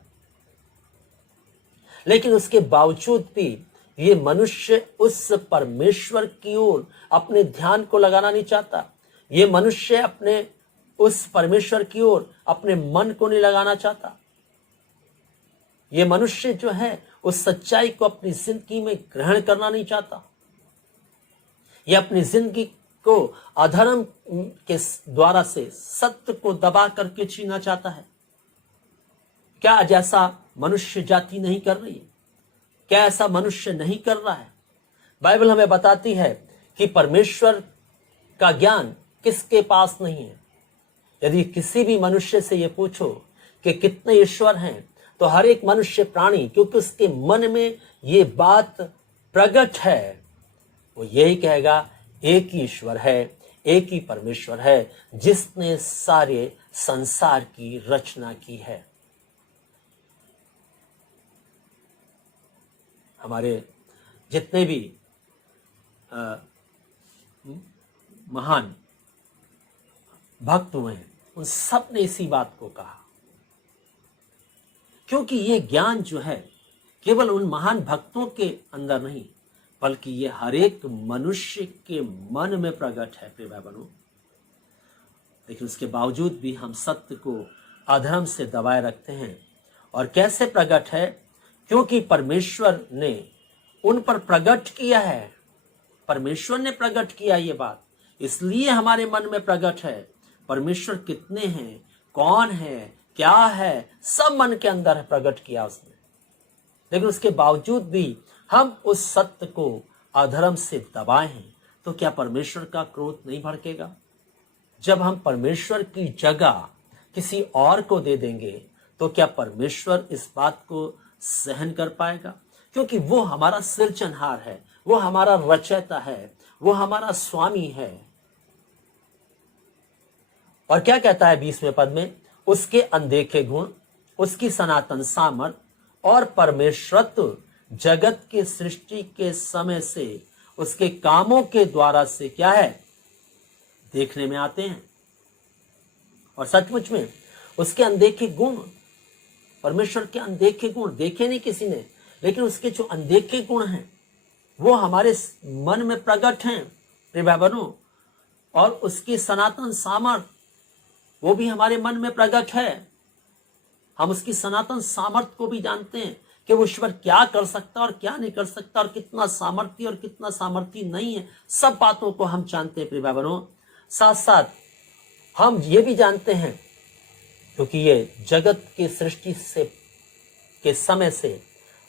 लेकिन उसके बावजूद भी ये मनुष्य उस परमेश्वर की ओर अपने ध्यान को लगाना नहीं चाहता। ये मनुष्य अपने उस परमेश्वर की ओर अपने मन को नहीं लगाना चाहता। ये मनुष्य जो है उस सच्चाई को अपनी जिंदगी में ग्रहण करना नहीं चाहता। ये अपनी जिंदगी को अधर्म के द्वारा से सत्य को दबा करके छीनना चाहता है। क्या आज ऐसा मनुष्य जाति नहीं कर रही है? क्या ऐसा मनुष्य नहीं कर रहा है? बाइबल हमें बताती है कि परमेश्वर का ज्ञान किसके पास नहीं है। यदि किसी भी मनुष्य से ये पूछो कि कितने ईश्वर हैं, तो हर एक मनुष्य प्राणी, क्योंकि उसके मन में ये बात प्रकट है, वो यही कहेगा एक ही ईश्वर है, एक ही परमेश्वर है जिसने सारे संसार की रचना की है। हमारे जितने भी महान भक्त हुए हैं, उन सब ने इसी बात को कहा, क्योंकि ये ज्ञान जो है केवल उन महान भक्तों के अंदर नहीं, बल्कि ये हर एक मनुष्य के मन में प्रकट है प्रिय भाई बहनों। लेकिन उसके बावजूद भी हम सत्य को अधर्म से दबाए रखते हैं। और कैसे प्रकट है? क्योंकि परमेश्वर ने उन पर प्रकट किया है। परमेश्वर ने प्रकट किया ये बात, इसलिए हमारे मन में प्रकट है। परमेश्वर कितने हैं, कौन है, क्या है, सब मन के अंदर है, प्रकट किया उसने। लेकिन उसके बावजूद भी हम उस सत्य को अधर्म से दबाए हैं, तो क्या परमेश्वर का क्रोध नहीं भड़केगा? जब हम परमेश्वर की जगह किसी और को दे देंगे, तो क्या परमेश्वर इस बात को सहन कर पाएगा? क्योंकि वो हमारा सृजनहार है, वो हमारा रचयिता है, वो हमारा स्वामी है। और क्या कहता है 20वें पद में? उसके अनदेखे गुण, उसकी सनातन सामर्थ और परमेश्वरत्व जगत की सृष्टि के समय से उसके कामों के द्वारा से क्या है? देखने में आते हैं। और सचमुच में उसके अनदेखे गुण, परमेश्वर के अनदेखे गुण देखे नहीं किसी ने, लेकिन उसके जो अनदेखे गुण हैं वो हमारे मन में प्रकट हैं प्रिय भाई बहनों। और उसकी सनातन सामर्थ वो भी हमारे मन में प्रकट है। हम उसकी सनातन सामर्थ को भी जानते हैं कि वो ईश्वर क्या कर सकता और क्या नहीं कर सकता, और कितना सामर्थ्य और कितना सामर्थ्य नहीं है। सब बातों को हम जानते हैं प्रिय भाई बहनों। साथ साथ हम ये भी जानते हैं, क्योंकि ये जगत की सृष्टि से के समय से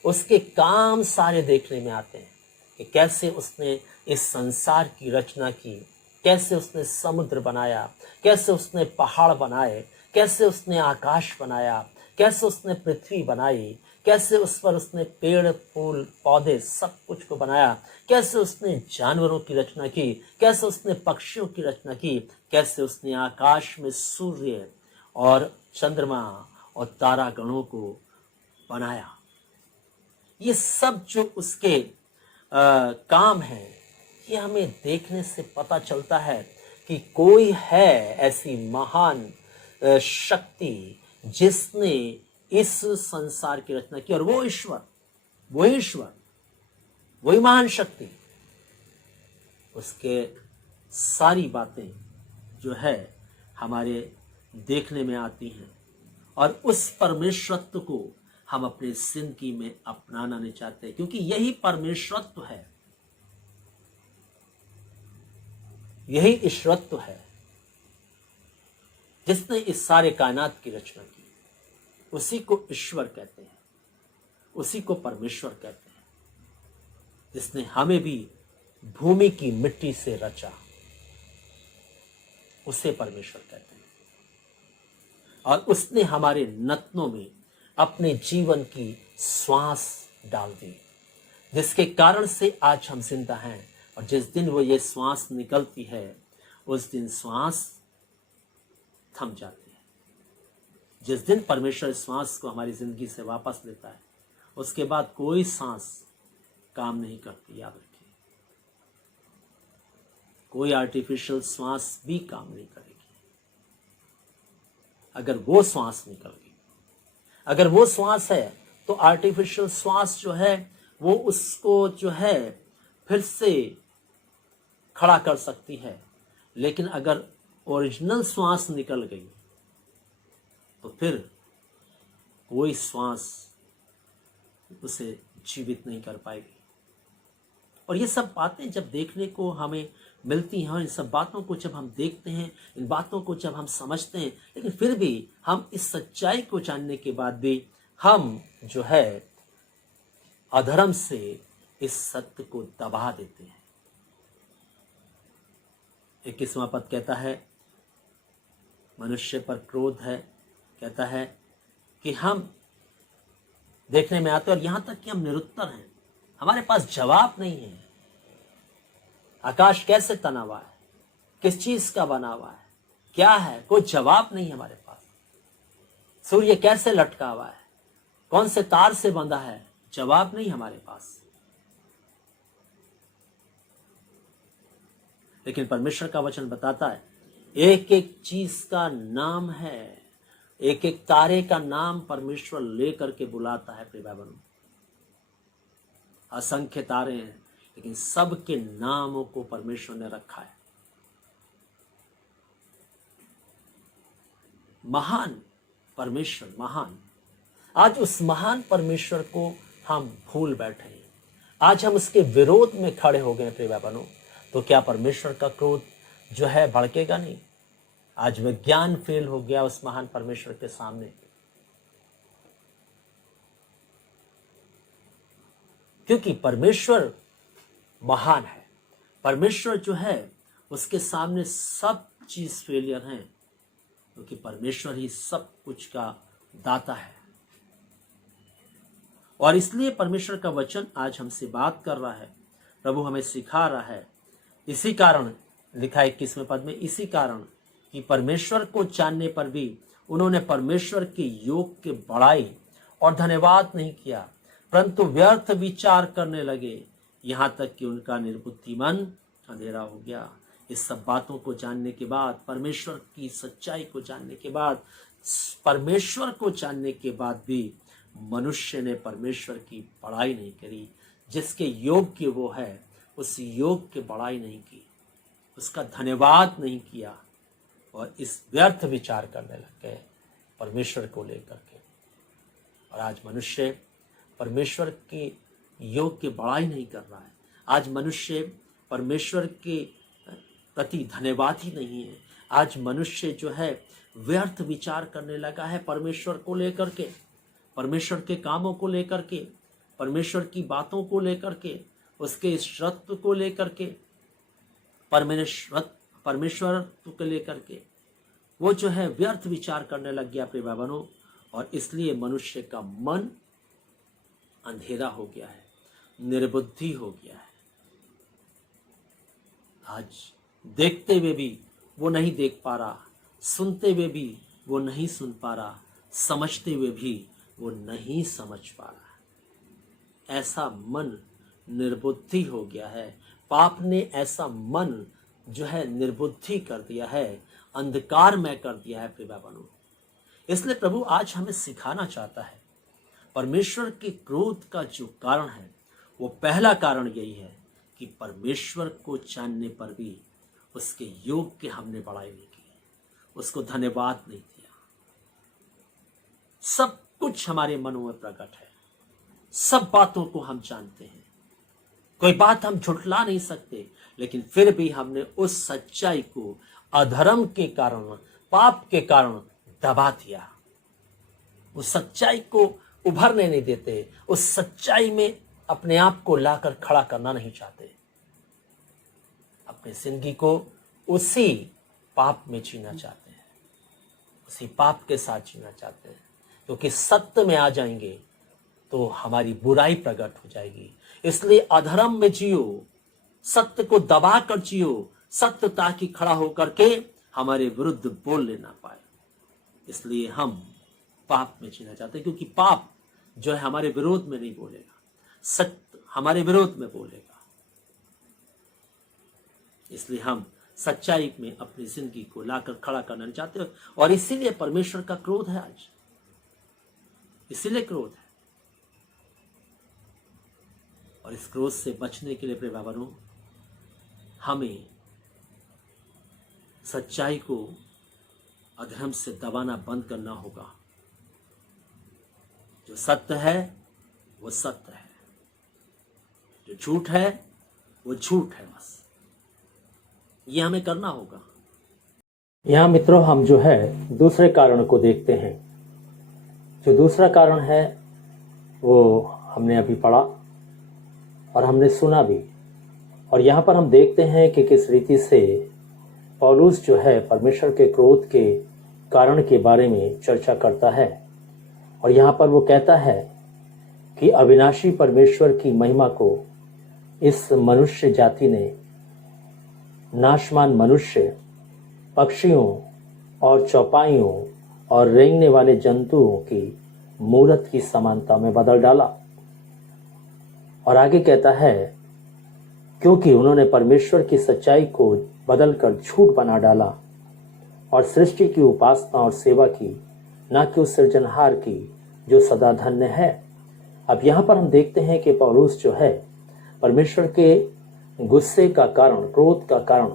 उसके काम सारे देखने में आते हैं कि कैसे उसने इस संसार की रचना की, कैसे उसने समुद्र बनाया, कैसे उसने पहाड़ बनाए, कैसे उसने आकाश बनाया, कैसे उसने पृथ्वी बनाई, कैसे उस पर उसने पेड़ फूल पौधे सब कुछ को बनाया, कैसे उसने जानवरों की रचना की, कैसे उसने पक्षियों की रचना की, कैसे उसने आकाश में सूर्य और चंद्रमा और तारागणों को बनाया। ये सब जो उसके काम है, ये हमें देखने से पता चलता है कि कोई है ऐसी महान शक्ति जिसने इस संसार की रचना की, और वो ईश्वर, वही महान शक्ति, उसके सारी बातें जो है हमारे देखने में आती हैं। और उस परमेश्वरत्व को हम अपनी जिंदगी में अपनाना नहीं चाहते, क्योंकि यही परमेश्वरत्व है, यही ईश्वरत्व है जिसने इस सारे कायनात की रचना की। उसी को ईश्वर कहते हैं, उसी को परमेश्वर कहते हैं, जिसने हमें भी भूमि की मिट्टी से रचा, उसे परमेश्वर कहते हैं। और उसने हमारे नथनों में अपने जीवन की श्वास डाल दी, जिसके कारण से आज हम जिंदा हैं। और जिस दिन वो ये श्वास निकलती है, उस दिन श्वास थम जाती है। जिस दिन परमेश्वर श्वास को हमारी जिंदगी से वापस लेता है, उसके बाद कोई सांस काम नहीं करती। याद रखिए, कोई आर्टिफिशियल श्वास भी काम नहीं करेगी। अगर वो श्वास निकल गई, अगर वो श्वास है, तो आर्टिफिशियल श्वास जो है वो उसको जो है फिर से खड़ा कर सकती है। लेकिन अगर ओरिजिनल श्वास निकल गई तो फिर कोई श्वास उसे जीवित नहीं कर पाएगी। और ये सब बातें जब देखने को हमें मिलती हैं, इन सब बातों को जब हम देखते हैं, इन बातों को जब हम समझते हैं, लेकिन फिर भी हम इस सच्चाई को जानने के बाद भी हम जो है अधर्म से इस सत्य को दबा देते हैं। 21वां पद कहता है, मनुष्य पर क्रोध है, कहता है कि हम देखने में आते और यहां तक कि हम निरुत्तर हैं, हमारे पास जवाब नहीं है। आकाश कैसे तना हुआ है, किस चीज का बना हुआ है, क्या है, कोई जवाब नहीं हमारे पास। सूर्य कैसे लटका हुआ है, कौन से तार से बंधा है, जवाब नहीं हमारे पास। लेकिन परमेश्वर का वचन बताता है एक एक चीज का नाम है, एक एक तारे का नाम परमेश्वर लेकर के बुलाता है। प्रिय भाई बहनों, असंख्य तारे हैं लेकिन सबके नामों को परमेश्वर ने रखा है। महान परमेश्वर, महान। आज उस महान परमेश्वर को हम भूल बैठे हैं, आज हम उसके विरोध में खड़े हो गए। प्रिय भाई बहनों, तो क्या परमेश्वर का क्रोध जो है भड़केगा नहीं? आज विज्ञान फेल हो गया उस महान परमेश्वर के सामने, क्योंकि परमेश्वर महान है। परमेश्वर जो है उसके सामने सब चीज फेलियर है, क्योंकि परमेश्वर ही सब कुछ का दाता है। और इसलिए परमेश्वर का वचन आज हमसे बात कर रहा है, प्रभु हमें सिखा रहा है। इसी कारण लिखा है 21वें पद में, इसी कारण कि परमेश्वर को जानने पर भी उन्होंने परमेश्वर के योग के बड़ाई और धन्यवाद नहीं किया, परंतु व्यर्थ विचार करने लगे, यहां तक कि उनका निर्बुद्धि मन अंधेरा हो गया। इस सब बातों को जानने के बाद, परमेश्वर की सच्चाई को जानने के बाद, परमेश्वर को जानने के बाद भी मनुष्य ने परमेश्वर की बड़ाई नहीं करी। जिसके योग्य वो है उस योग की बड़ाई नहीं की, उसका धन्यवाद नहीं किया और इस व्यर्थ विचार करने लग गए परमेश्वर को लेकर के। और आज मनुष्य परमेश्वर के योग की बड़ाई नहीं कर रहा है। आज मनुष्य परमेश्वर के प्रति धन्यवादी नहीं है। आज मनुष्य जो है व्यर्थ विचार करने लगा है परमेश्वर को लेकर के, परमेश्वर के कामों को लेकर के, परमेश्वर की बातों को लेकर के, उसके श्रत्व को लेकर के, परमेश्वरत्व को लेकर के वो जो है व्यर्थ विचार करने लग गया प्रिय भाई बहनों। और इसलिए मनुष्य का मन अंधेरा हो गया है, निर्बुद्धि हो गया है। आज देखते हुए भी वो नहीं देख पा रहा, सुनते हुए भी वो नहीं सुन पा रहा, समझते हुए भी वो नहीं समझ पा रहा। ऐसा मन निर्बुद्धि हो गया है। पाप ने ऐसा मन जो है निर्बुद्धि कर दिया है, अंधकारमय कर दिया है प्रिय भाई बहनों। इसलिए प्रभु आज हमें सिखाना चाहता है, परमेश्वर के क्रोध का जो कारण है वो पहला कारण यही है कि परमेश्वर को जानने पर भी उसके योग की हमने बड़ाई नहीं की, उसको धन्यवाद नहीं दिया। सब कुछ हमारे मनों में प्रकट है, सब बातों को हम जानते हैं, कोई बात हम झुठला नहीं सकते, लेकिन फिर भी हमने उस सच्चाई को अधर्म के कारण, पाप के कारण दबा दिया। उस सच्चाई को उभरने नहीं देते, उस सच्चाई में अपने आप को लाकर खड़ा करना नहीं चाहते, अपनी जिंदगी को उसी पाप में जीना चाहते हैं, उसी पाप के साथ जीना चाहते हैं। क्योंकि सत्य में आ जाएंगे तो हमारी बुराई प्रकट हो जाएगी। इसलिए अधर्म में जियो, सत्य को दबा कर जियो, सत्य ताकि खड़ा होकर के हमारे विरुद्ध बोल लेना पाए। इसलिए हम पाप में जीना चाहते हैं, क्योंकि पाप जो है हमारे विरोध में नहीं बोलेगा, सत्य हमारे विरोध में बोलेगा। इसलिए हम सच्चाई में अपनी जिंदगी को लाकर खड़ा करना चाहते हो, और इसीलिए परमेश्वर का क्रोध है आज, इसीलिए क्रोध है। और इस क्रोध से बचने के लिए प्रिय भाइयों, हमें सच्चाई को अधर्म से दबाना बंद करना होगा। जो सत्य है वो सत्य है, जो झूठ है वो झूठ है। बस ये हमें करना होगा। यहाँ मित्रों, हम जो है दूसरे कारण को देखते हैं। जो दूसरा कारण है वो हमने अभी पढ़ा और हमने सुना भी। और यहाँ पर हम देखते हैं कि किस रीति से पौलुस जो है परमेश्वर के क्रोध के कारण के बारे में चर्चा करता है। और यहाँ पर वो कहता है कि अविनाशी परमेश्वर की महिमा को इस मनुष्य जाति ने नाशमान मनुष्य, पक्षियों और चौपाइयों और रेंगने वाले जंतुओं की मूरत की समानता में बदल डाला। और आगे कहता है, क्योंकि उन्होंने परमेश्वर की सच्चाई को बदलकर झूठ बना डाला और सृष्टि की उपासना और सेवा की, ना कि उस सृजनहार की जो सदा धन्य है। अब यहाँ पर हम देखते हैं कि पौलुस जो है परमेश्वर के गुस्से का कारण, क्रोध का कारण,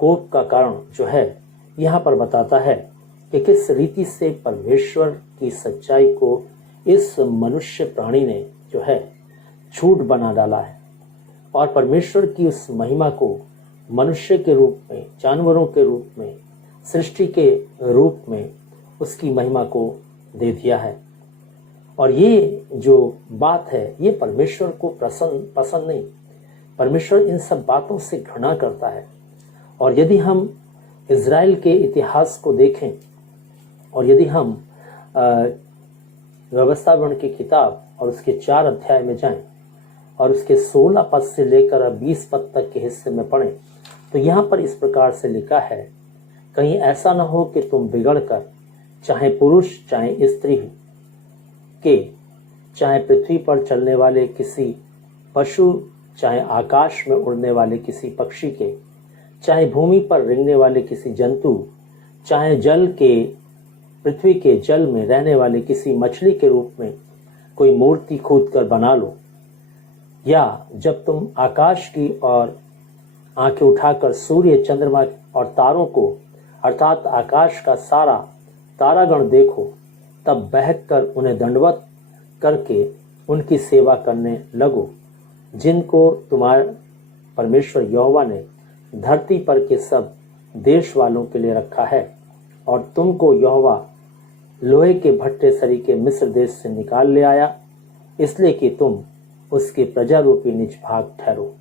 कोप का कारण जो है यहाँ पर बताता है कि किस रीति से परमेश्वर की सच्चाई को इस मनुष्य प्राणी ने जो है झूठ बना डाला है। और परमेश्वर की उस महिमा को मनुष्य के रूप में, जानवरों के रूप में, सृष्टि के रूप में उसकी महिमा को दे दिया है। और ये जो बात है ये परमेश्वर को पसंद नहीं। परमेश्वर इन सब बातों से घृणा करता है। और यदि हम इज़राइल के इतिहास को देखें और यदि हम व्यवस्था विवरण की किताब और उसके 4 अध्याय में जाएं और उसके 16 पद से लेकर 20 पद तक के हिस्से में पढ़ें तो यहाँ पर इस प्रकार से लिखा है, कहीं ऐसा न हो कि तुम बिगड़कर चाहे पुरुष चाहे स्त्री के, चाहे पृथ्वी पर चलने वाले किसी पशु, चाहे आकाश में उड़ने वाले किसी पक्षी के, चाहे भूमि पर रेंगने वाले किसी जंतु, चाहे जल के, पृथ्वी के जल में रहने वाले किसी मछली के रूप में कोई मूर्ति खोद कर बना लो, या जब तुम आकाश की ओर आंखें उठाकर सूर्य, चंद्रमा और तारों को अर्थात आकाश का सारा तारागण देखो, तब बहक कर उन्हें दंडवत करके उनकी सेवा करने लगो, जिनको तुम्हारे परमेश्वर यहोवा ने धरती पर के सब देश वालों के लिए रखा है। और तुमको यहोवा लोहे के भट्टे सरीखे मिस्र देश से निकाल ले आया, इसलिए कि तुम उसके प्रजा रूपी निज भाग ठहरो।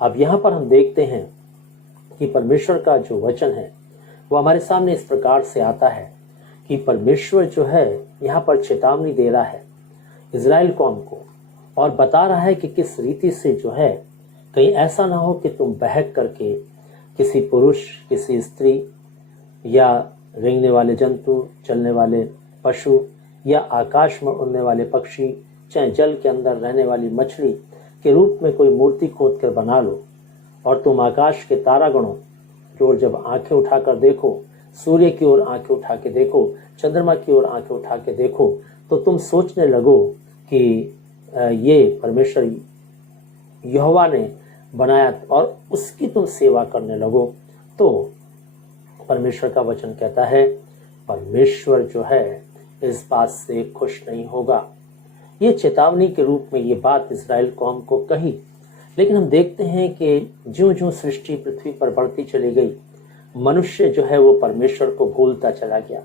अब यहाँ पर हम देखते हैं कि परमेश्वर का जो वचन है वो हमारे सामने इस प्रकार से आता है कि परमेश्वर जो है यहाँ पर चेतावनी दे रहा है इज़राइल कौम को और बता रहा है कि किस रीति से जो है कहीं ऐसा ना हो कि तुम बहक करके किसी पुरुष, किसी स्त्री या रेंगने वाले जंतु, चलने वाले पशु या आकाश में उड़ने वाले पक्षी, चाहे जल के अंदर रहने वाली मछली के रूप में कोई मूर्ति खोद कर बना लो। और तुम आकाश के तारागणों की ओर जब आंखें उठाकर देखो, सूर्य की ओर आंखें उठा के देखो, चंद्रमा की ओर आंखें उठा के देखो, तो तुम सोचने लगो कि ये परमेश्वर यहोवा ने बनाया और उसकी तुम सेवा करने लगो। तो परमेश्वर का वचन कहता है परमेश्वर जो है इस बात से खुश नहीं होगा। ये चेतावनी के रूप में ये बात इज़राइल कौम को कही। लेकिन हम देखते हैं कि ज्यों-ज्यों सृष्टि पृथ्वी पर बढ़ती चली गई, मनुष्य जो है वो परमेश्वर को भूलता चला गया।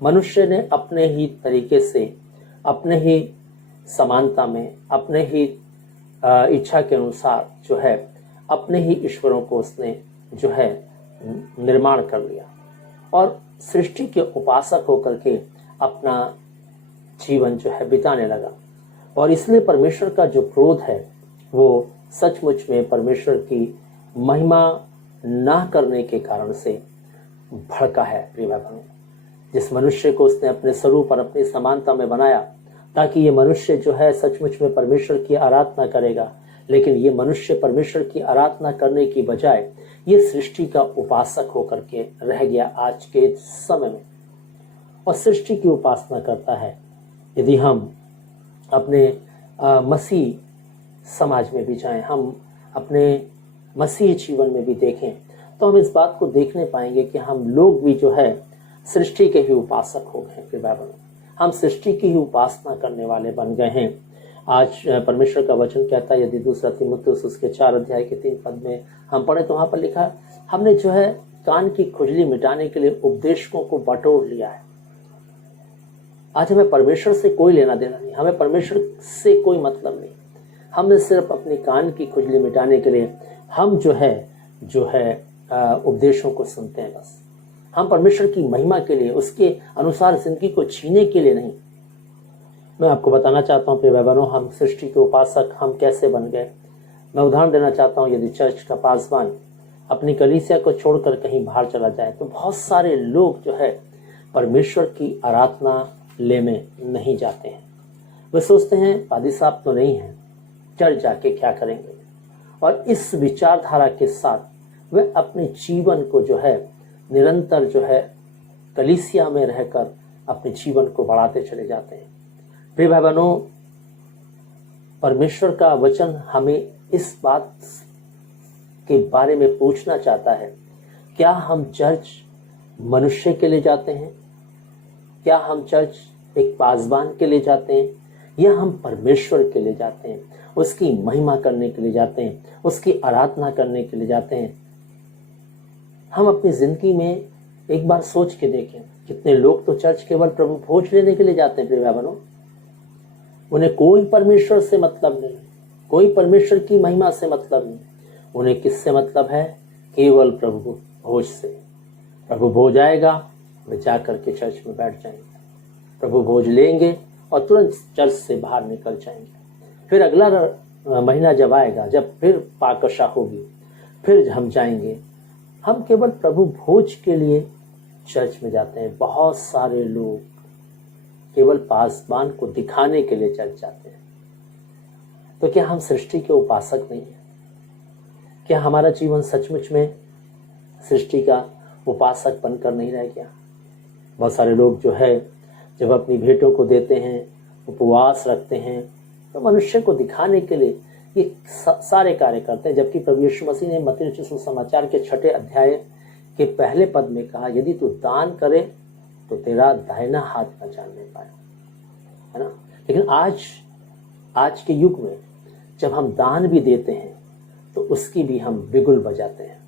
मनुष्य ने अपने ही तरीके से, अपने ही समानता में, अपने ही इच्छा के अनुसार जो है अपने ही ईश्वरों को उसने जो है निर्माण कर लिया और सृष्टि के उपासक होकर के अपना जीवन जो है बिताने लगा। और इसलिए परमेश्वर का जो क्रोध है वो सचमुच में परमेश्वर की महिमा ना करने के कारण से भड़का है। प्रिय भाइयों, जिस मनुष्य को उसने अपने स्वरूप और अपनी समानता में बनाया ताकि ये मनुष्य जो है सचमुच में परमेश्वर की आराधना करेगा, लेकिन ये मनुष्य परमेश्वर की आराधना करने की बजाय ये सृष्टि का उपासक होकर के रह गया आज के समय में और सृष्टि की उपासना करता है। यदि हम अपने मसीह समाज में भी जाएं, हम अपने मसीह जीवन में भी देखें तो हम इस बात को देखने पाएंगे कि हम लोग भी जो है सृष्टि के ही उपासक हो गए। प्रिय भाई बहनों, हम सृष्टि की ही उपासना करने वाले बन गए हैं। आज परमेश्वर का वचन कहता है, यदि 2 तीमुथियुस उसके 4 अध्याय के 3 पद में हम पढ़े तो वहां पर लिखा, हमने जो है कान की खुजली मिटाने के लिए उपदेशकों को बटोर लिया है। आज हमें परमेश्वर से कोई लेना देना नहीं, हमें परमेश्वर से कोई मतलब नहीं। हमने सिर्फ अपनी कान की खुजली मिटाने के लिए हम जो है उपदेशों को सुनते हैं। बस हम परमेश्वर की महिमा के लिए, उसके अनुसार जिंदगी को जीने के लिए नहीं। मैं आपको बताना चाहता हूँ प्रिय भाई बहनों, हम सृष्टि के उपासक हम कैसे बन गए। मैं उदाहरण देना चाहता हूँ, यदि चर्च का पासवान अपनी कलीसिया को छोड़कर कहीं बाहर चला जाए तो बहुत सारे लोग जो है परमेश्वर की आराधना लेने नहीं जाते हैं। वे सोचते हैं पादी साहब तो नहीं है, चर्च जाके क्या करेंगे। और इस विचारधारा के साथ वे अपने जीवन को जो है निरंतर जो है कलीसिया में रहकर अपने जीवन को बढ़ाते चले जाते हैं। प्रिय भाई बहनों, परमेश्वर का वचन हमें इस बात के बारे में पूछना चाहता है, क्या हम चर्च मनुष्य के लिए जाते हैं? क्या हम चर्च एक पासवान के लिए जाते हैं, या हम परमेश्वर के लिए जाते हैं, उसकी महिमा करने के लिए जाते हैं, उसकी आराधना करने के लिए जाते हैं? हम अपनी जिंदगी में एक बार सोच के देखें, कितने लोग तो चर्च केवल प्रभु भोज लेने के लिए जाते हैं। प्रिय भाई बहनों, उन्हें कोई परमेश्वर से मतलब नहीं, कोई परमेश्वर की महिमा से मतलब नहीं। उन्हें किससे मतलब है? केवल प्रभु भोज से। प्रभु भोज आएगा, वे जाकर के चर्च में बैठ जाएंगे, प्रभु भोज लेंगे और तुरंत चर्च से बाहर निकल जाएंगे। फिर अगला महीना जब आएगा, जब फिर पाकशा होगी, फिर हम जाएंगे। हम केवल प्रभु भोज के लिए चर्च में जाते हैं। बहुत सारे लोग केवल पासवान को दिखाने के लिए चर्च जाते हैं। तो क्या हम सृष्टि के उपासक नहीं हैं? क्या हमारा जीवन सचमुच में सृष्टि का उपासक बनकर नहीं रह गया? बहुत सारे लोग जो है जब अपनी भेंटों को देते हैं, उपवास रखते हैं, तो मनुष्य को दिखाने के लिए ये सारे कार्य करते हैं। जबकि प्रभु यीशु मसीह ने मत्ती रचित सुसमाचार के 6 अध्याय के पहले पद में कहा, यदि तू दान करे तो तेरा दाहिना हाथ न जानने पाए, है ना। लेकिन आज के युग में जब हम दान भी देते हैं तो उसकी भी हम बिगुल बजाते हैं,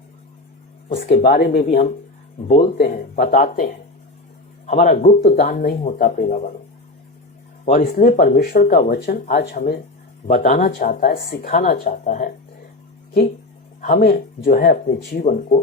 उसके बारे में भी हम बोलते हैं, बताते हैं। हमारा गुप्त दान नहीं होता प्रिय भाई बहनों। और इसलिए परमेश्वर का वचन आज हमें बताना चाहता है, सिखाना चाहता है कि हमें जो है अपने जीवन को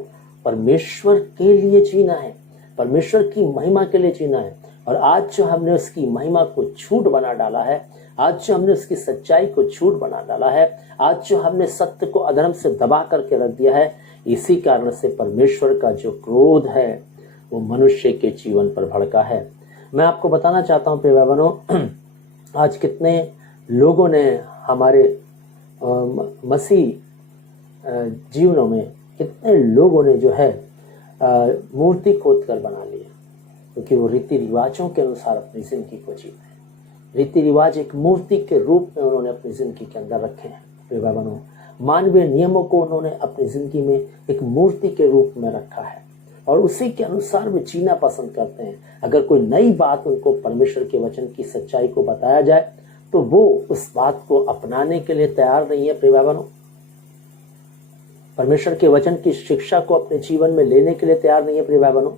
परमेश्वर के लिए जीना है, परमेश्वर की महिमा के लिए जीना है। और आज जो हमने उसकी महिमा को झूठ बना डाला है, आज जो हमने उसकी सच्चाई को झूठ बना डाला है, आज जो हमने सत्य को अधर्म से दबा करके रख दिया है, इसी कारण से परमेश्वर का जो क्रोध है वो मनुष्य के जीवन पर भड़का है। मैं आपको बताना चाहता हूँ प्रिय भाई बहनों, आज कितने लोगों ने हमारे मसीह जीवनों में, कितने लोगों ने जो है मूर्ति खोद कर बना लिया, क्योंकि वो रीति रिवाजों के अनुसार अपनी जिंदगी को जीते हैं। रीति रिवाज एक मूर्ति के रूप में उन्होंने अपनी जिंदगी के अंदर रखे हैं। प्रिय भाई बहनों, मानवीय नियमों को उन्होंने अपनी जिंदगी में एक मूर्ति के रूप में रखा है और उसी के अनुसार वे जीना पसंद करते हैं। अगर कोई नई बात उनको परमेश्वर के वचन की सच्चाई को बताया जाए तो वो उस बात को अपनाने के लिए तैयार नहीं है। प्रिय भाई बहनों, परमेश्वर के वचन की शिक्षा को अपने जीवन में लेने के लिए तैयार नहीं है। प्रिय भाई बहनों,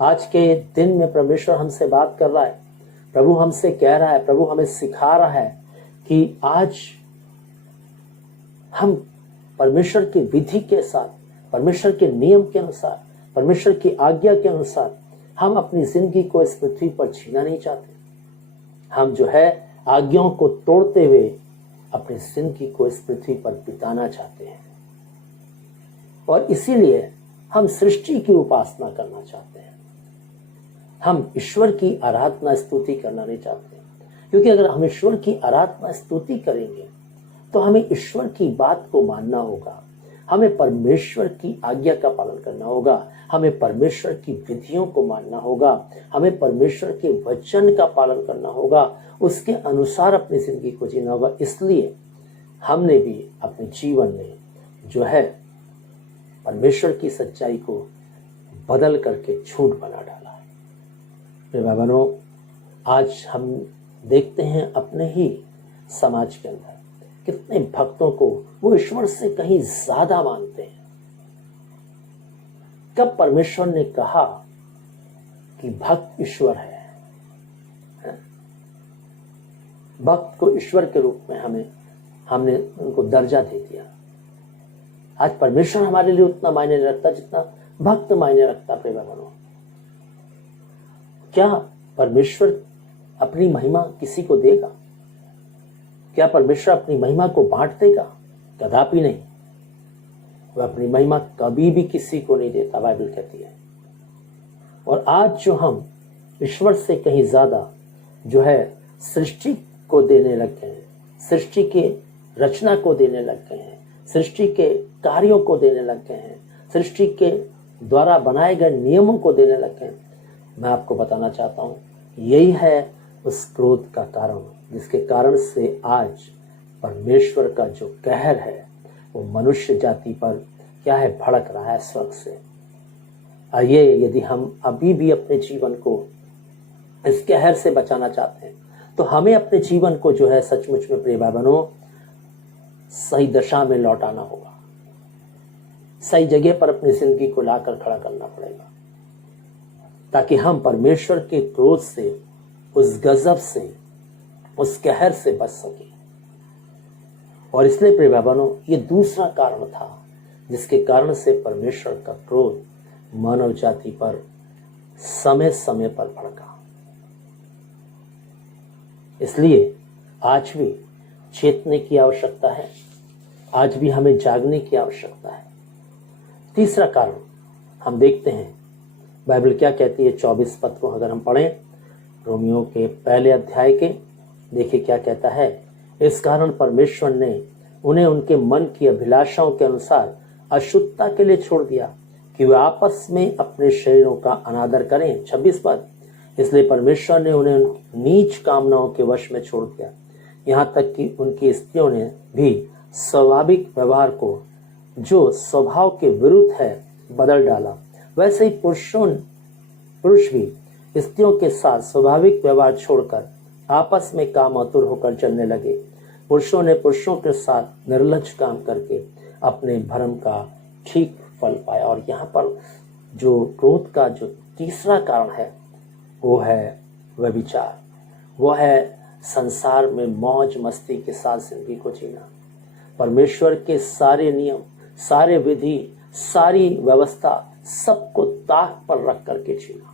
आज के दिन में परमेश्वर हमसे बात कर रहा है, प्रभु हमसे कह रहा है, प्रभु हमें सिखा रहा है कि आज हम परमेश्वर की विधि के साथ, परमेश्वर के नियम के अनुसार, परमेश्वर की आज्ञा के अनुसार हम अपनी जिंदगी को इस पृथ्वी पर जीना नहीं चाहते। हम जो है आज्ञाओं को तोड़ते हुए अपनी जिंदगी को इस पृथ्वी पर बिताना चाहते हैं और इसीलिए हम सृष्टि की उपासना करना चाहते हैं। हम ईश्वर की आराधना स्तुति करना नहीं चाहते, क्योंकि अगर हम ईश्वर की आराधना स्तुति करेंगे तो हमें ईश्वर की बात को मानना होगा, हमें परमेश्वर की आज्ञा का पालन करना होगा, हमें परमेश्वर की विधियों को मानना होगा, हमें परमेश्वर के वचन का पालन करना होगा, उसके अनुसार अपनी जिंदगी को जीना होगा। इसलिए हमने भी अपने जीवन में जो है परमेश्वर की सच्चाई को बदल करके झूठ बना डाला है। मेरे भाई बहनों, आज हम देखते हैं अपने ही समाज के अंदर कितने भक्तों को वो ईश्वर से कहीं ज्यादा मानते हैं। कब परमेश्वर ने कहा कि भक्त ईश्वर है? भक्त को ईश्वर के रूप में हमने उनको दर्जा दे दिया। आज परमेश्वर हमारे लिए उतना मायने नहीं रखता जितना भक्त मायने रखता। प्रिय बहनों, क्या परमेश्वर अपनी महिमा किसी को देगा? क्या परमेश्वर अपनी महिमा को बांट देगा? कदापि नहीं। वह अपनी महिमा कभी भी किसी को नहीं देता, बाइबल कहती है। और आज जो हम ईश्वर से कहीं ज्यादा जो है सृष्टि को देने लग गए हैं, सृष्टि के रचना को देने लग गए हैं, सृष्टि के कार्यों को देने लग गए हैं, सृष्टि के द्वारा बनाए गए नियमों को देने लग गए हैं, मैं आपको बताना चाहता हूं यही है उस क्रोध का कारण, जिसके कारण से आज परमेश्वर का जो कहर है वो मनुष्य जाति पर क्या है, भड़क रहा है स्वर्ग से। आइए, यदि हम अभी भी अपने जीवन को इस कहर से बचाना चाहते हैं तो हमें अपने जीवन को जो है सचमुच में प्रिय भाई बहनों सही दशा में लौटाना होगा। सही जगह पर अपनी जिंदगी को लाकर खड़ा करना पड़ेगा, ताकि हम परमेश्वर के क्रोध से, उस गजब से, उस कहर से बच सके। और इसलिए प्रिय भाई बहनों, ये दूसरा कारण था जिसके कारण से परमेश्वर का क्रोध मानव जाति पर समय समय पर भड़का। इसलिए आज भी चेतने की आवश्यकता है, आज भी हमें जागने की आवश्यकता है। तीसरा कारण हम देखते हैं, बाइबल क्या कहती है 24 पद को अगर हम पढ़ें, रोमियो के पहले अध्याय के, देखिए क्या कहता है। इस कारण परमेश्वर ने उन्हें उनके मन की अभिलाषाओं के अनुसार अशुद्धता के लिए छोड़ दिया कि वे आपस में अपने शरीरों का अनादर करें। 26 पद, इसलिए परमेश्वर ने उन्हें नीच कामनाओं के वश में छोड़ दिया, यहाँ तक कि उनकी स्त्रियों ने भी स्वाभाविक व्यवहार को जो स्वभाव के विरुद्ध है बदल डाला। वैसे ही पुरुष भी स्त्रियों के साथ स्वाभाविक व्यवहार छोड़कर आपस में कामातुर होकर चलने लगे। पुरुषों ने पुरुषों के साथ निर्लज्ज काम करके अपने भरम का ठीक फल पाया। और यहाँ पर जो क्रोध का जो तीसरा कारण है वो है व्यभिचार, वो है संसार में मौज मस्ती के साथ जिंदगी को जीना, परमेश्वर के सारे नियम, सारे विधि, सारी व्यवस्था सबको ताक पर रख करके जीना।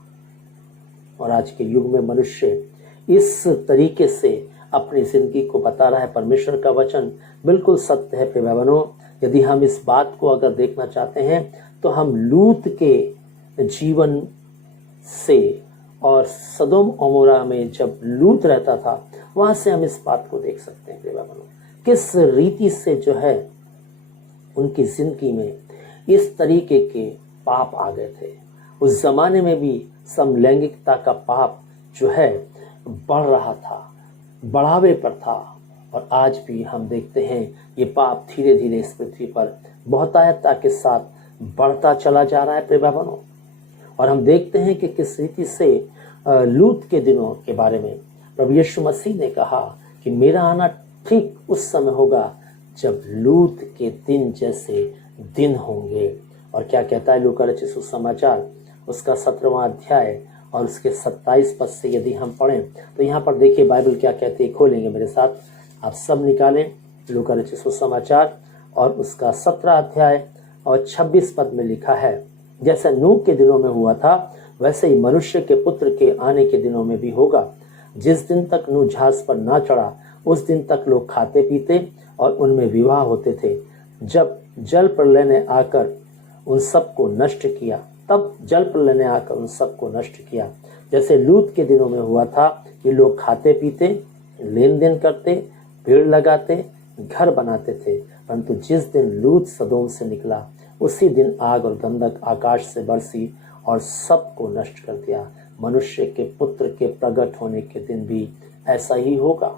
और आज के युग में मनुष्य इस तरीके से अपनी जिंदगी को बता रहा है। परमेश्वर का वचन बिल्कुल सत्य है। प्रिय बहनों, यदि हम इस बात को अगर देखना चाहते हैं तो हम लूत के जीवन से और सदोम अमोरा में जब लूत रहता था वहां से हम इस बात को देख सकते हैं। प्रिय बहनों, किस रीति से जो है उनकी जिंदगी में इस तरीके के पाप आ गए थे। उस जमाने में भी समलैंगिकता का पाप जो है बढ़ रहा था, बढ़ावे पर था। और आज भी हम देखते हैं ये पाप धीरे धीरे इस पृथ्वी पर बहुतायतता के साथ बढ़ता चला जा रहा है। प्रिय बहनों, और हम देखते हैं कि किस रीति से लूत के दिनों के बारे में प्रभु यीशु मसीह ने कहा कि मेरा आना ठीक उस समय होगा जब लूत के दिन जैसे दिन होंगे। और क्या कहता है लूका रचित सुसमाचार उसका 17वां अध्याय और उसके 27 पद से यदि हम पढ़ें तो यहाँ पर देखिए बाइबल क्या कहती है। खोलेंगे मेरे साथ, आप सब निकालें लूका रचित सुसमाचार और उसका 17 अध्याय और 26 पद में लिखा है, जैसे नूह के दिनों में हुआ था वैसे ही मनुष्य के पुत्र के आने के दिनों में भी होगा। जिस दिन तक नूह जहाज पर ना चढ़ा उस दिन तक लोग खाते पीते और उनमें विवाह होते थे। जब जल प्रलय ने आकर उन सबको नष्ट किया, तब जल प्रलय ने आकर उन सबको नष्ट किया, जैसे लूत के दिनों में हुआ था कि लोग खाते पीते, लेन देन करते, पेड़ लगाते, घर बनाते थे। परंतु जिस दिन लूत सदोम से निकला उसी दिन आग और गंधक आकाश से बरसी और सबको नष्ट कर दिया। मनुष्य के पुत्र के प्रकट होने के दिन भी ऐसा ही होगा,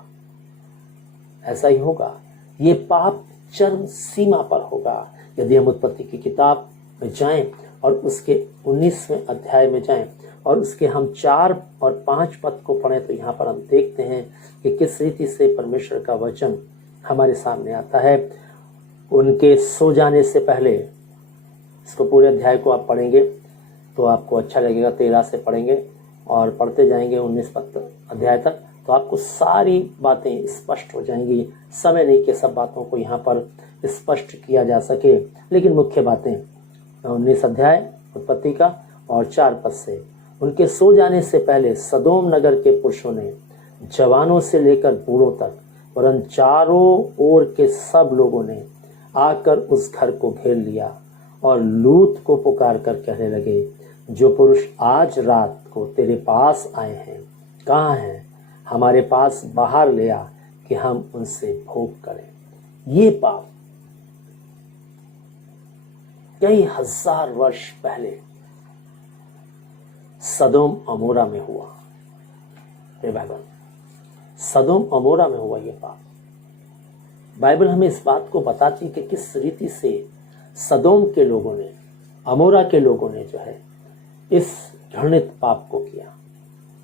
ऐसा ही होगा। ये पाप चरम सीमा पर होगा। यदि हम उत्पत्ति की किताब में जाएं और उसके 19वें अध्याय में जाएं और उसके हम 4 और 5 पद को पढ़ें तो यहाँ पर हम देखते हैं कि किस रीति से परमेश्वर का वचन हमारे सामने आता है। उनके सो जाने से पहले, इसको पूरे अध्याय को आप पढ़ेंगे तो आपको अच्छा लगेगा। 13 से पढ़ेंगे और पढ़ते जाएंगे 19 अध्याय तक तो आपको सारी बातें स्पष्ट हो जाएंगी। समय नहीं कि सब बातों को यहाँ पर स्पष्ट किया जा सके, लेकिन मुख्य बातें 19 अध्याय उत्पत्ति का और 4 पद से। उनके सो जाने से पहले सदोम नगर के पुरुषों ने जवानों से लेकर बूढ़ों तक वरन चारों ओर के सब लोगों ने आकर उस घर को घेर लिया और लूत को पुकार कर कहने लगे, जो पुरुष आज रात को तेरे पास आए हैं कहाँ हैं? हमारे पास बाहर ले आ कि हम उनसे भोग करें। ये पाप कई हजार वर्ष पहले सदोम अमोरा में हुआ। सदोम अमोरा में हुआ ये पाप। बाइबल हमें इस बात को बताती कि किस रीति से सदोम के लोगों ने, अमोरा के लोगों ने जो है इस घृणित पाप को किया,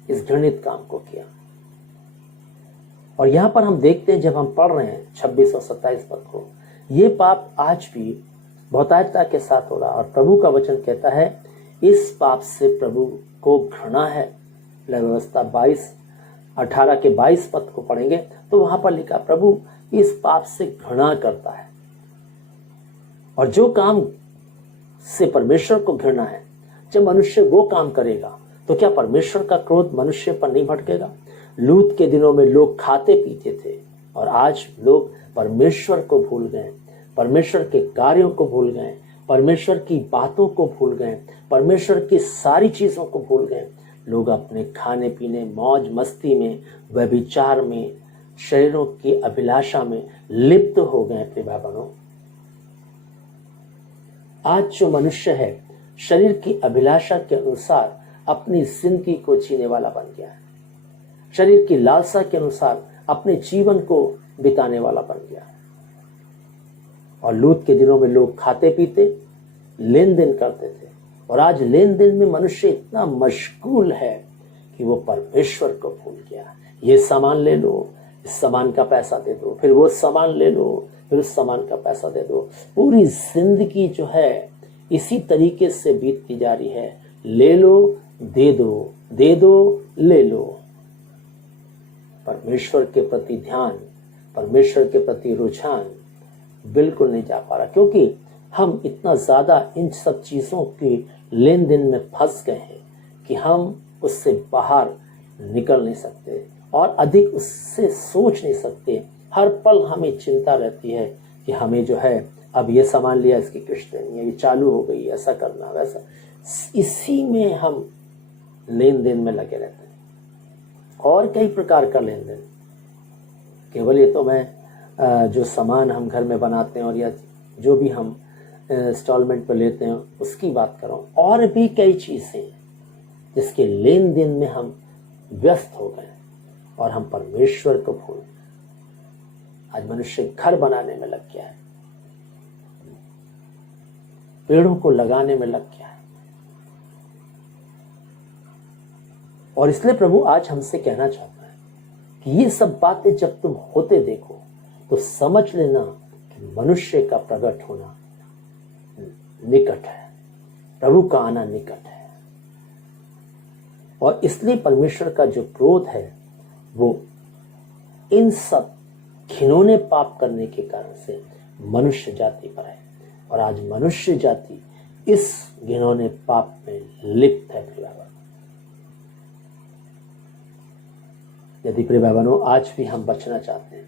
इस घृणित काम को किया। और यहां पर हम देखते हैं, जब हम पढ़ रहे हैं 26 और 27 पद को, ये पाप आज भी बहुतायता के साथ हो रहा। और प्रभु का वचन कहता है इस पाप से प्रभु को घृणा है। व्यवस्था 18 के 22 पद को पढ़ेंगे तो वहां पर लिखा, प्रभु इस पाप से घृणा करता है। और जो काम से परमेश्वर को घृणा है, जब मनुष्य वो काम करेगा तो क्या परमेश्वर का क्रोध मनुष्य पर नहीं भड़केगा? लूत के दिनों में लोग खाते पीते थे और आज लोग परमेश्वर को भूल गए, परमेश्वर के कार्यों को भूल गए, परमेश्वर की बातों को भूल गए, परमेश्वर की सारी चीजों को भूल गए। लोग अपने खाने पीने, मौज मस्ती में, व्यभिचार में, शरीरों की अभिलाषा में लिप्त हो गए। प्रिय बहनों, आज जो मनुष्य है शरीर की अभिलाषा के अनुसार अपनी जिंदगी को जीने वाला बन गया है, शरीर की लालसा के अनुसार अपने जीवन को बिताने वाला बन गया है। और लूत के दिनों में लोग खाते पीते, लेन देन करते थे, और आज लेन देन में मनुष्य इतना मशगूल है कि वो परमेश्वर को भूल गया। ये सामान ले लो, इस सामान का पैसा दे दो, फिर वो सामान ले लो, फिर उस सामान का पैसा दे दो। पूरी जिंदगी जो है इसी तरीके से बीतती जा रही है। ले लो, दे दो, दे दो, ले लो। परमेश्वर के प्रति ध्यान, परमेश्वर के प्रति रुझान बिल्कुल नहीं जा पा रहा, क्योंकि हम इतना ज्यादा इन सब चीजों की लेन देन में फंस गए हैं कि हम उससे बाहर निकल नहीं सकते और अधिक उससे सोच नहीं सकते। हर पल हमें चिंता रहती है कि हमें जो है अब ये सामान लिया, इसकी किस्त देनी है, ये चालू हो गई, ऐसा करना वैसा। इसी में हम लेन देन में लगे रहते हैं। और कई प्रकार का लेन देन, केवल ये तो मैं जो सामान हम घर में बनाते हैं और या जो भी हम इंस्टॉलमेंट पर लेते हैं उसकी बात कर रहा हूँ। और भी कई चीजें जिसके लेन देन में हम व्यस्त हो गए और हम परमेश्वर को भूल। आज मनुष्य घर बनाने में लग गया है, पेड़ों को लगाने में लग गया है। और इसलिए प्रभु आज हमसे कहना चाहता है कि ये सब बातें जब तुम होते देखो तो समझ लेना कि मनुष्य का प्रकट होना निकट है, प्रभु का आना निकट है। और इसलिए परमेश्वर का जो क्रोध है वो इन सब घिनौने पाप करने के कारण से मनुष्य जाति पर है। और आज मनुष्य जाति इस घिनौने पाप में लिप्त है। प्रिय भाइयों, यदि प्रिय भाइयों आज भी हम बचना चाहते हैं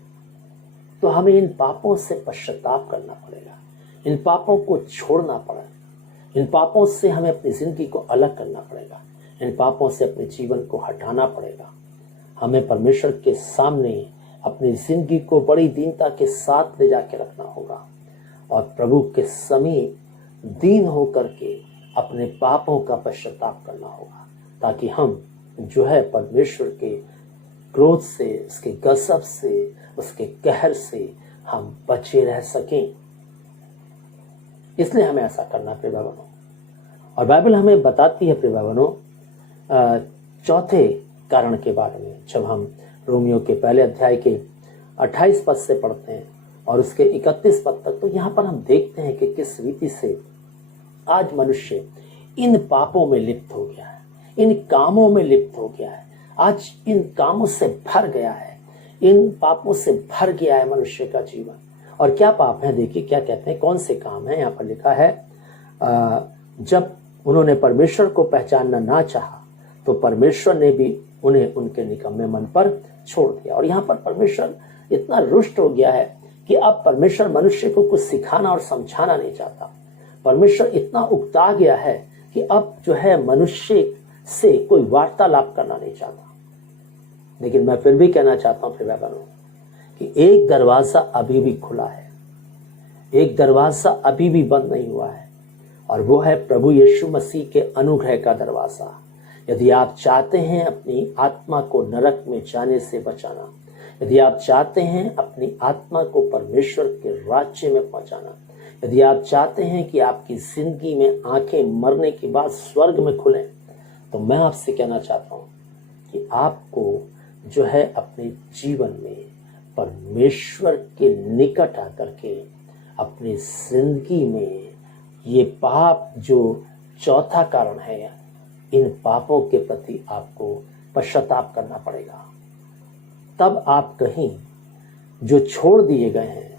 तो हमें इन पापों से पश्चाताप करना पड़ेगा, इन पापों को छोड़ना पड़ेगा, इन पापों से हमें अपनी जिंदगी को अलग करना पड़ेगा, इन पापों से अपने जीवन को हटाना पड़ेगा। हमें परमेश्वर के सामने अपनी जिंदगी को बड़ी दीनता के साथ ले जाके रखना होगा और प्रभु के समीप दीन होकर के अपने पापों का पश्चाताप करना होगा, ताकि हम जो है परमेश्वर के क्रोध से, उसके गजब से, उसके कहर से हम बचे रह सकें। इसलिए हमें ऐसा करना प्रिय भाई बहनों। और बाइबल हमें बताती है प्रिय भाई बहनों चौथे कारण के बारे में। जब हम रोमियो के पहले अध्याय के 28 पद से पढ़ते हैं और उसके 31 पद तक, तो यहाँ पर हम देखते हैं कि किस रीति से आज मनुष्य इन पापों में लिप्त हो गया है, इन कामों में लिप्त हो गया है, आज इन कामों से भर गया है, इन पापों से भर गया है मनुष्य का जीवन। और क्या पाप है, देखिए क्या कहते हैं, कौन से काम है। यहाँ पर लिखा है जब उन्होंने परमेश्वर को पहचानना ना चाहा तो परमेश्वर ने भी उन्हें उनके निकम्मे मन पर छोड़ दिया। और यहाँ पर परमेश्वर इतना रुष्ट हो गया है कि अब परमेश्वर मनुष्य को कुछ सिखाना और समझाना नहीं चाहता। परमेश्वर इतना उकता गया है कि अब जो है मनुष्य से कोई वार्तालाप करना नहीं चाहता। लेकिन मैं फिर भी कहना चाहता हूं प्रिय बहनों कि एक दरवाजा अभी भी खुला है, एक दरवाजा अभी भी बंद नहीं हुआ है, और वो है प्रभु यीशु मसीह के अनुग्रह का दरवाजा। यदि आप चाहते हैं अपनी आत्मा को नरक में जाने से बचाना, यदि आप चाहते हैं अपनी आत्मा को परमेश्वर के राज्य में पहुंचाना, यदि आप चाहते हैं कि आपकी जिंदगी में आंखें मरने के बाद स्वर्ग में खुलें, तो मैं आपसे कहना चाहता हूं कि आपको जो है अपने जीवन में परमेश्वर के निकट आकर के अपनी जिंदगी में ये पाप जो चौथा कारण है, इन पापों के प्रति आपको पश्चाताप करना पड़ेगा। तब आप कहीं जो छोड़ दिए गए हैं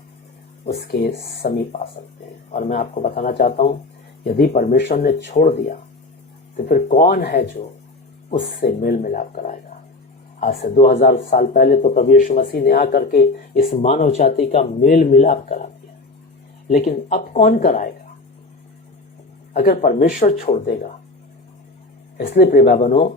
उसके समीप आ सकते हैं। और मैं आपको बताना चाहता हूं, यदि परमेश्वर ने छोड़ दिया तो फिर कौन है जो उससे मेल मिलाप कराएगा। आज से 2000 साल पहले तो प्रभु यीशु मसीह ने आकर के इस मानव जाति का मेल मिलाप करा दिया, लेकिन अब कौन कराएगा अगर परमेश्वर छोड़ देगा। इसलिए प्रिय भाई बहनों,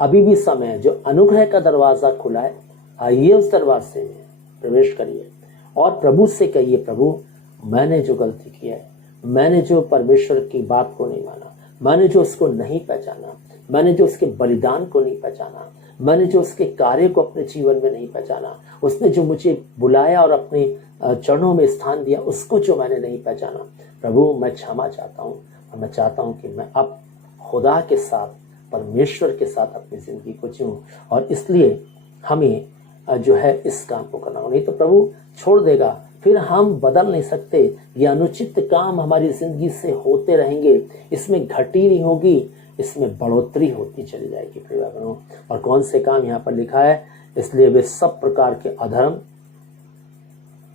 अभी भी समय है, जो अनुग्रह का दरवाजा खुला है, आइए उस दरवाजे में प्रवेश करिए और प्रभु से कहिए, प्रभु मैंने जो गलती की है, मैंने जो परमेश्वर की बात को नहीं माना, मैंने जो उसको नहीं पहचाना, मैंने जो उसके बलिदान को नहीं पहचाना, मैंने जो उसके कार्य को अपने जीवन में नहीं पहचाना, उसने जो मुझे बुलाया और अपने चरणों में स्थान दिया, उसको जो मैंने नहीं पहचाना, प्रभु मैं क्षमा चाहता हूँ। और मैं चाहता हूँ कि मैं अब खुदा के साथ, परमेश्वर के साथ अपनी जिंदगी को जीऊं। और इसलिए हमें जो है इस काम को करना, नहीं तो प्रभु छोड़ देगा, फिर हम बदल नहीं सकते। ये अनुचित काम हमारी जिंदगी से होते रहेंगे, इसमें घटी नहीं होगी, इसमें बढ़ोतरी होती चली जाएगी प्रिय बहनों। और कौन से काम यहाँ पर लिखा है, इसलिए वे सब प्रकार के अधर्म,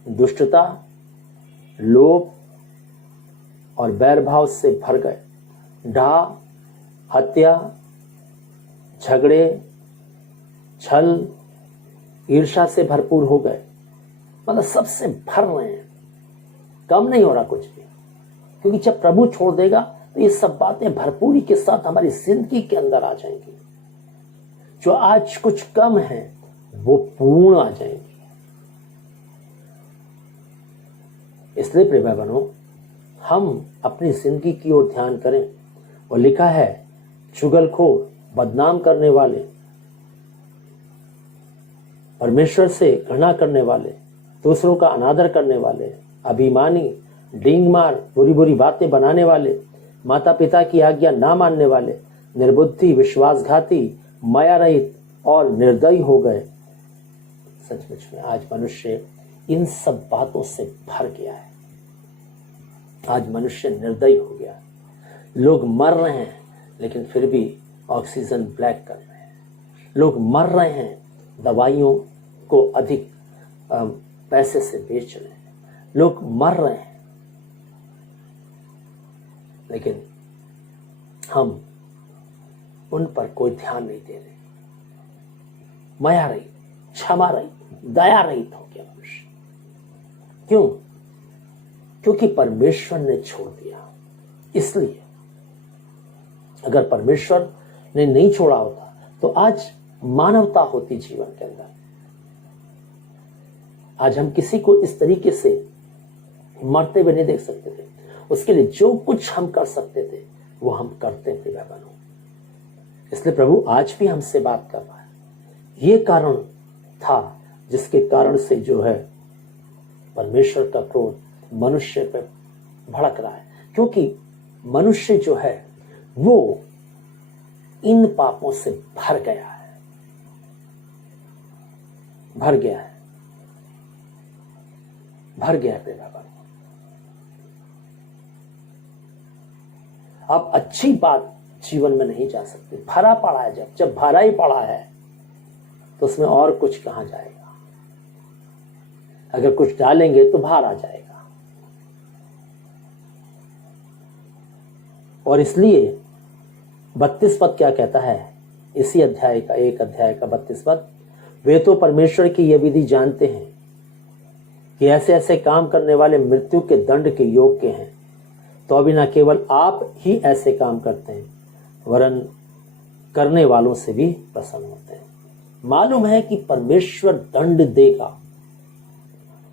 दुष्टता, लोभ और बैरभाव से भर गए, डाह, हत्या, झगड़े, छल, ईर्ष्या से भरपूर हो गए। मतलब सबसे भर रहे हैं, कम नहीं हो रहा कुछ भी। क्योंकि जब प्रभु छोड़ देगा तो ये सब बातें भरपूरी के साथ हमारी जिंदगी के अंदर आ जाएंगी। जो आज कुछ कम है वो पूर्ण आ जाएंगी। इसलिए प्रिय भाई बहनों, हम अपनी जिंदगी की ओर ध्यान करें। और लिखा है, चुगलखोर, बदनाम करने वाले, परमेश्वर से घृणा करने वाले, दूसरों का अनादर करने वाले, अभिमानी, डींग मार, बुरी बुरी बातें बनाने वाले, माता पिता की आज्ञा ना मानने वाले, निर्बुद्धि, विश्वासघाती, माया रहित और निर्दयी हो गए। सचमुच में आज मनुष्य इन सब बातों से भर गया है। आज मनुष्य निर्दयी हो गया। लोग मर रहे हैं लेकिन फिर भी ऑक्सीजन ब्लैक कर रहे हैं। लोग मर रहे हैं, दवाइयों को अधिक पैसे से बेच रहे हैं। लोग मर रहे हैं लेकिन हम उन पर कोई ध्यान नहीं दे रहे। माया रहित, क्षमा रहित, दया रहित हो गया मनुष्य। क्यों? क्योंकि परमेश्वर ने छोड़ दिया। इसलिए अगर परमेश्वर ने नहीं छोड़ा होता तो आज मानवता होती जीवन के अंदर। आज हम किसी को इस तरीके से मरते हुए नहीं देख सकते थे। उसके लिए जो कुछ हम कर सकते थे वो हम करते थे भाई बहनों। इसलिए प्रभु आज भी हमसे बात कर रहा है। ये कारण था जिसके कारण से जो है परमेश्वर का क्रोध मनुष्य पर भड़क रहा है क्योंकि मनुष्य जो है वो इन पापों से भर गया है, भर गया है प्रिय भाई। अब अच्छी बात जीवन में नहीं जा सकती, भरा पड़ा है। जब भरा ही पड़ा है तो उसमें और कुछ कहां जाएगा। अगर कुछ डालेंगे तो बाहर आ जाएगा। और इसलिए 32 पद क्या कहता है, इसी अध्याय का 32 पद, वे तो परमेश्वर की यह विधि जानते हैं कि ऐसे ऐसे काम करने वाले मृत्यु के दंड के योग्य हैं, तो अभी न केवल आप ही ऐसे काम करते हैं वरन करने वालों से भी प्रसन्न होते हैं। मालूम है कि परमेश्वर दंड देगा,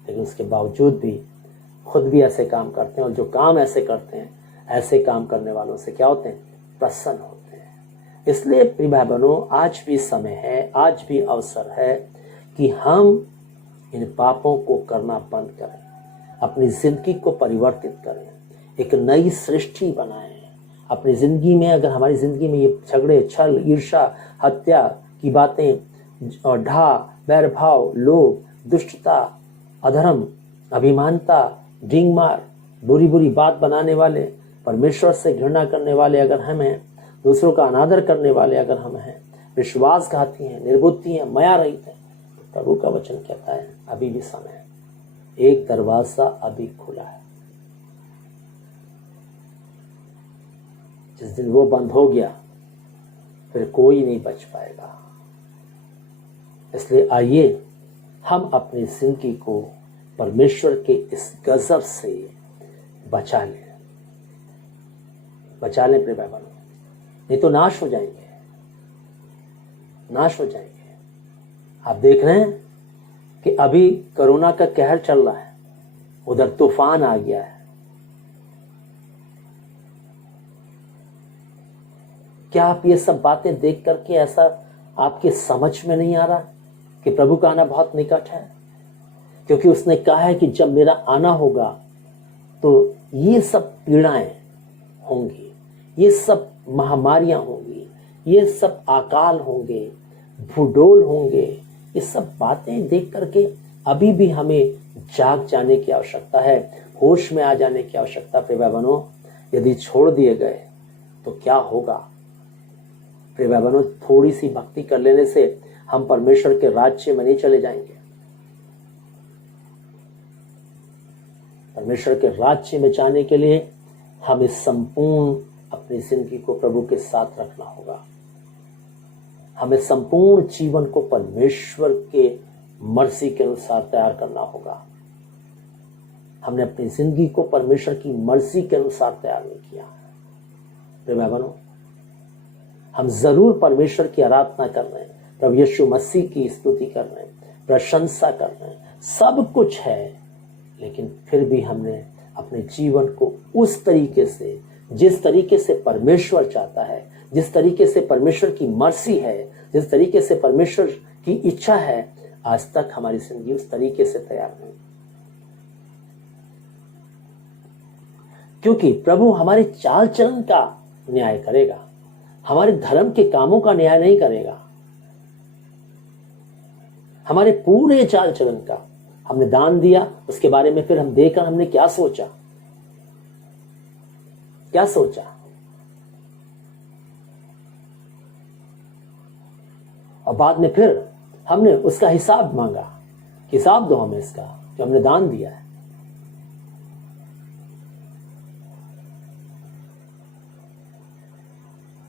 लेकिन उसके बावजूद भी खुद भी ऐसे काम करते हैं, और जो काम ऐसे करते हैं ऐसे काम करने वालों से क्या होते हैं, प्रसन्न होते हैं। इसलिए प्रिय भाई बहनों, आज भी समय है, आज भी अवसर है कि हम इन पापों को करना बंद करें, अपनी जिंदगी को परिवर्तित करें, एक नई सृष्टि बनाएं। अपनी जिंदगी में, अगर हमारी जिंदगी में ये झगड़े, छल, ईर्ष्या, हत्या की बातें और ढा, बैरभाव, लोभ, दुष्टता, अधर्म, अभिमानता, ढींगमार, बुरी बुरी बात बनाने वाले, परमेश्वर से घृणा करने वाले अगर हम हैं, दूसरों का अनादर करने वाले अगर हम हैं, विश्वासघाती हैं, निर्बुद्धि हैं, माया रहित हैं, तो प्रभु का वचन कहता है अभी भी समय है, एक दरवाजा अभी खुला है। जिस दिन वो बंद हो गया फिर कोई नहीं बच पाएगा। इसलिए आइए हम अपनी जिंदगी को परमेश्वर के इस गजब से बचा लें प्रिय भाई बहनों, नहीं तो नाश हो जाएंगे। आप देख रहे हैं कि अभी कोरोना का कहर चल रहा है, उधर तूफान आ गया है। क्या आप ये सब बातें देख करके ऐसा आपके समझ में नहीं आ रहा कि प्रभु का आना बहुत निकट है? क्योंकि उसने कहा है कि जब मेरा आना होगा तो ये सब पीड़ाएं होंगी, ये सब महामारियां होंगी, ये सब अकाल होंगे, भूडोल होंगे। ये सब बातें देख करके अभी भी हमें जाग जाने की आवश्यकता है, होश में आ जाने की आवश्यकता। प्रिय भाई बहनों, यदि छोड़ दिए गए तो क्या होगा? प्रिय भाई बहनों, थोड़ी सी भक्ति कर लेने से हम परमेश्वर के राज्य में नहीं चले जाएंगे। परमेश्वर के राज्य में जाने के लिए हमें संपूर्ण अपनी जिंदगी को प्रभु के साथ रखना होगा। हमें संपूर्ण जीवन को परमेश्वर के मर्जी के अनुसार तैयार करना होगा। हमने अपनी जिंदगी को परमेश्वर की मर्जी के अनुसार तैयार नहीं किया। प्रिय भाई बहनों, हम जरूर परमेश्वर की आराधना कर रहे हैं, प्रभु यीशु मसीह की स्तुति कर रहे हैं, प्रशंसा कर रहे हैं, सब कुछ है, लेकिन फिर भी हमने अपने जीवन को उस तरीके से, जिस तरीके से परमेश्वर चाहता है, जिस तरीके से परमेश्वर की मर्जी है, जिस तरीके से परमेश्वर की इच्छा है, आज तक हमारी जिंदगी उस तरीके से तैयार नहीं। क्योंकि प्रभु हमारे चाल चलन का न्याय करेगा, हमारे धर्म के कामों का न्याय नहीं करेगा। हमारे पूरे चाल चलन का, हमने दान दिया, उसके बारे में फिर हम देखकर हमने क्या सोचा, और बाद में फिर हमने उसका हिसाब मांगा, हिसाब दो हमें इसका कि हमने दान दिया है।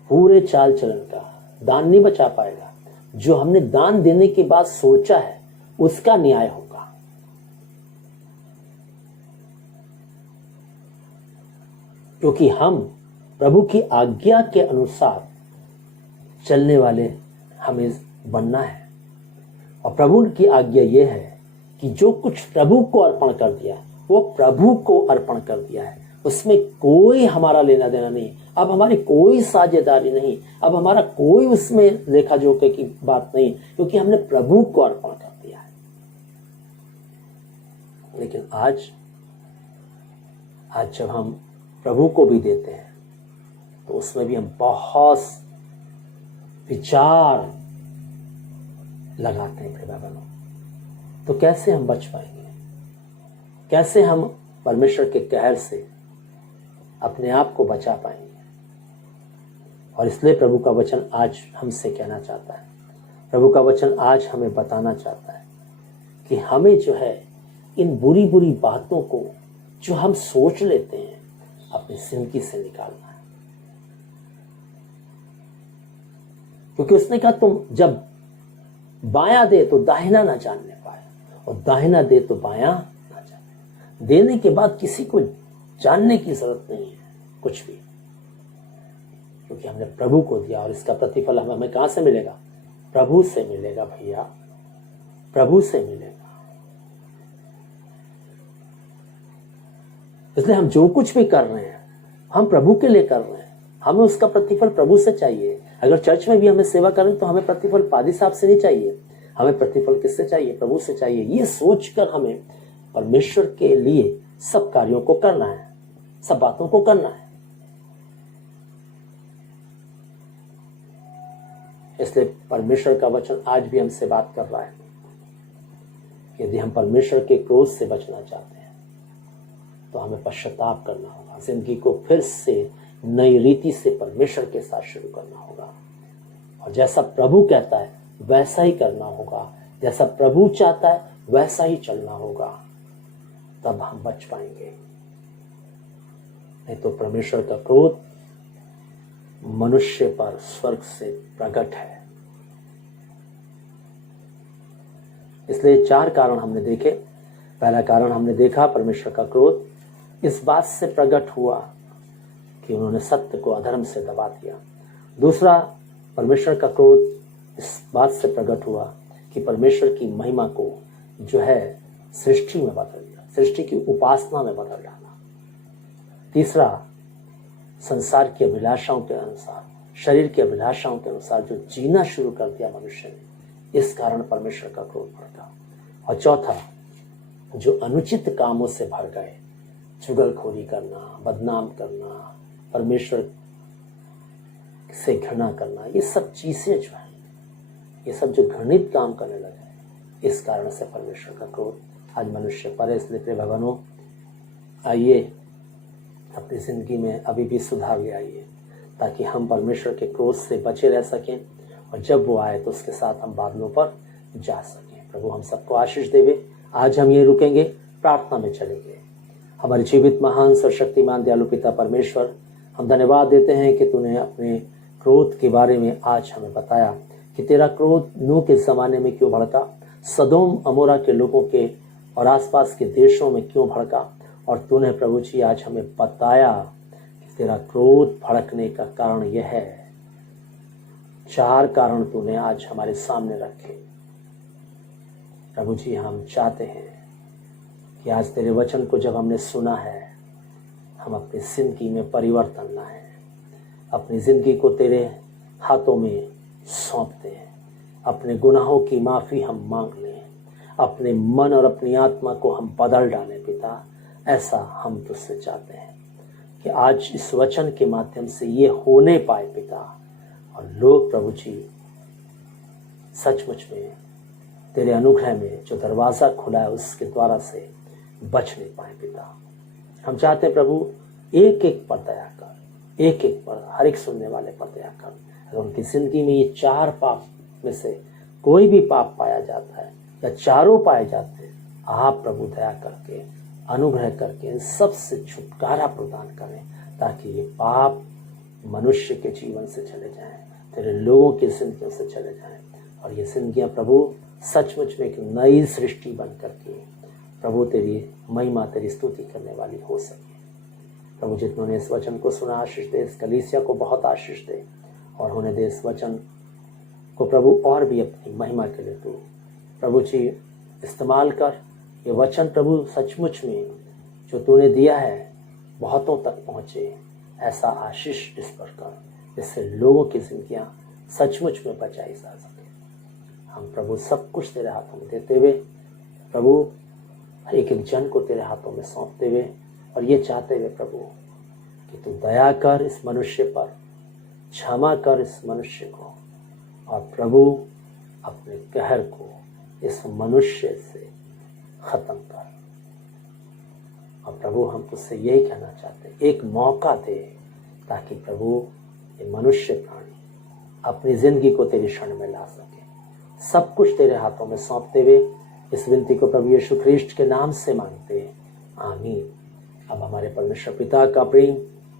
पूरे चाल चलन का दान नहीं बचा पाएगा। जो हमने दान देने के बाद सोचा है उसका न्याय होगा। क्योंकि हम प्रभु की आज्ञा के अनुसार चलने वाले हमें बनना है। और प्रभु की आज्ञा यह है कि जो कुछ प्रभु को अर्पण कर दिया वो प्रभु को अर्पण कर दिया है, उसमें कोई हमारा लेना देना नहीं, अब हमारी कोई साझेदारी नहीं, अब हमारा कोई उसमें लेखा जोखे की बात नहीं, क्योंकि हमने प्रभु को अर्पण कर दिया है। लेकिन आज जब हम प्रभु को भी देते हैं तो उसमें भी हम बहुत विचार लगाते हैं प्रिय बहनों, तो कैसे हम बच पाएंगे? कैसे हम परमेश्वर के कहर से अपने आप को बचा पाएंगे? और इसलिए प्रभु का वचन आज हमसे कहना चाहता है, प्रभु का वचन आज हमें बताना चाहता है कि हमें जो है इन बुरी बुरी बातों को जो हम सोच लेते हैं अपनी जिंदगी से निकालना है। क्योंकि उसने कहा तुम जब बायां दे तो दाहिना ना जानने पाए और दाहिना दे तो बायां ना जाने। देने के बाद किसी को जानने की जरूरत नहीं है कुछ भी, क्योंकि हमने प्रभु को दिया और इसका प्रतिफल हमें कहां से मिलेगा? प्रभु से मिलेगा भैया, प्रभु से मिलेगा। इसलिए हम जो कुछ भी कर रहे हैं हम प्रभु के लिए कर रहे हैं, हमें उसका प्रतिफल प्रभु से चाहिए। अगर चर्च में भी हमें सेवा करें तो हमें प्रतिफल पादी साहब से नहीं चाहिए, हमें प्रतिफल किससे चाहिए? प्रभु से चाहिए। ये सोचकर हमें परमेश्वर के लिए सब कार्यों को करना है, सब बातों को करना है। इसलिए परमेश्वर का वचन आज भी हमसे बात कर रहा है, यदि हम परमेश्वर के क्रोध से बचना चाहते हैं तो हमें पश्चाताप करना होगा, जिंदगी को फिर से नई रीति से परमेश्वर के साथ शुरू करना होगा और जैसा प्रभु कहता है वैसा ही करना होगा, जैसा प्रभु चाहता है वैसा ही चलना होगा, तब हम बच पाएंगे। नहीं तो परमेश्वर का क्रोध मनुष्य पर स्वर्ग से प्रकट है। इसलिए 4 कारण हमने देखे। पहला कारण हमने देखा, परमेश्वर का क्रोध इस बात से प्रकट हुआ कि उन्होंने सत्य को अधर्म से दबा दिया। दूसरा, परमेश्वर का क्रोध इस बात से प्रकट हुआ कि परमेश्वर की महिमा को जो है सृष्टि में बदल दिया, सृष्टि की उपासना में बदल डाला। तीसरा, संसार की अभिलाषाओं के अनुसार, शरीर की अभिलाषाओं के अनुसार जो जीना शुरू कर दिया मनुष्य ने, इस कारण परमेश्वर का क्रोध भड़का। और चौथा, जो अनुचित कामों से भर गए, चुगलखोरी करना, बदनाम करना, परमेश्वर से घृणा करना, ये सब चीजें जो है, ये सब जो घृणित काम करने लगे, इस कारण से परमेश्वर का क्रोध आज मनुष्य पर है। इसलिए प्रिय भगवानों, आइए अपनी जिंदगी में अभी भी सुधार ले आइए ताकि हम परमेश्वर के क्रोध से बचे रह सकें और जब वो आए तो उसके साथ हम बादलों पर जा सकें। प्रभु हम सबको आशीष देवे। आज हम ये रुकेंगे, प्रार्थना में चलेंगे। हमारे जीवित महान सर्वशक्तिमान दयालु पिता परमेश्वर, हम धन्यवाद देते हैं कि तूने अपने क्रोध के बारे में आज हमें बताया कि तेरा क्रोध नूह के ज़माने में क्यों भड़का, सदोम अमोरा के लोगों के और आसपास के देशों में क्यों भड़का, और तूने प्रभु जी आज हमें बताया कि तेरा क्रोध भड़कने का कारण यह है। 4 कारण तूने आज हमारे सामने रखे। प्रभु जी, हम चाहते हैं कि आज तेरे वचन को जब हमने सुना है, हम अपनी जिंदगी में परिवर्तन लाएं, अपनी जिंदगी को तेरे हाथों में सौंपते हैं, अपने गुनाहों की माफ़ी हम मांग लें, अपने मन और अपनी आत्मा को हम बदल डालें। पिता, ऐसा हम तुझसे चाहते हैं कि आज इस वचन के माध्यम से ये होने पाए पिता, और लोग प्रभु जी सचमुच में तेरे अनुग्रह में जो दरवाज़ा खुला है उसके द्वारा से बच नहीं पाए पिता। हम चाहते हैं प्रभु, एक एक पर दया कर, एक एक पर, हर एक सुनने वाले पर दया कर। अगर उनकी जिंदगी में ये 4 पाप में से कोई भी पाप पाया जाता है या चारों पाए जाते हैं, आप प्रभु दया करके, अनुग्रह करके इन सब से छुटकारा प्रदान करें ताकि ये पाप मनुष्य के जीवन से चले जाएं, तेरे लोगों की जिंदगियों से चले जाएं, और ये जिंदगियां प्रभु सचमुच में एक नई सृष्टि बन करके प्रभु तेरी महिमा, तेरी स्तुति करने वाली हो सके। प्रभु, जितनों इस वचन को सुना, आशीष दे, इस कलीसिया को बहुत आशीष दे, और होने दे इस वचन को प्रभु और भी अपनी महिमा के लिए तू प्रभु जी इस्तेमाल कर। ये वचन प्रभु सचमुच में जो तूने दिया है बहुतों तक पहुँचे, ऐसा आशीष इस पर कर, जिससे लोगों की जिंदगियाँ सचमुच में बचाई जा सके। हम प्रभु सब कुछ तेरे हाथों में देते हुए, प्रभु एक एक जन को तेरे हाथों में सौंपते हुए, और ये चाहते हुए प्रभु कि तू दया कर इस मनुष्य पर, क्षमा कर इस मनुष्य को, और प्रभु अपने कहर को इस मनुष्य से खत्म कर। और प्रभु हम तुझसे यही कहना चाहते, एक मौका दे ताकि प्रभु ये मनुष्य प्राणी अपनी जिंदगी को तेरी शरण में ला सके। सब कुछ तेरे हाथों में सौंपते हुए इस विनती को प्रभु यीशु ख्रीष्ट के नाम से मांगते हैं, आमीन। अब हमारे परमेश्वर पिता का प्रेम,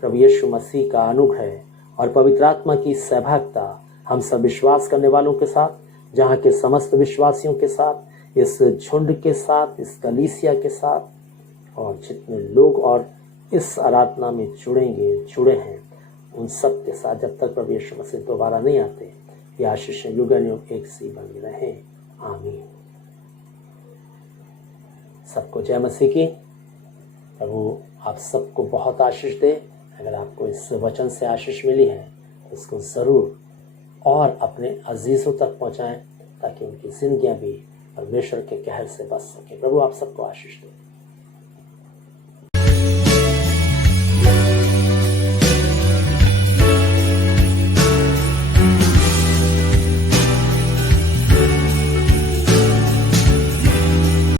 प्रभु यीशु मसीह का अनुग्रह और पवित्र आत्मा की सहभागिता हम सब विश्वास करने वालों के साथ, जहाँ के समस्त विश्वासियों के साथ, इस झुंड के साथ, इस कलीसिया के साथ, और जितने लोग और इस आराधना में जुड़े हैं, उन सब के साथ जब तक प्रभु यीशु मसीह दोबारा नहीं आते, ये आशीषें युगानुयुग एक सी बनी रहें, आमीन। सबको जय मसीह की। प्रभु आप सबको बहुत आशीष दे। अगर आपको इस वचन से आशीष मिली है तो इसको ज़रूर और अपने अजीज़ों तक पहुंचाएं ताकि उनकी जिंदगियां भी परमेश्वर के कहर से बच सके। प्रभु आप सबको आशीष दे।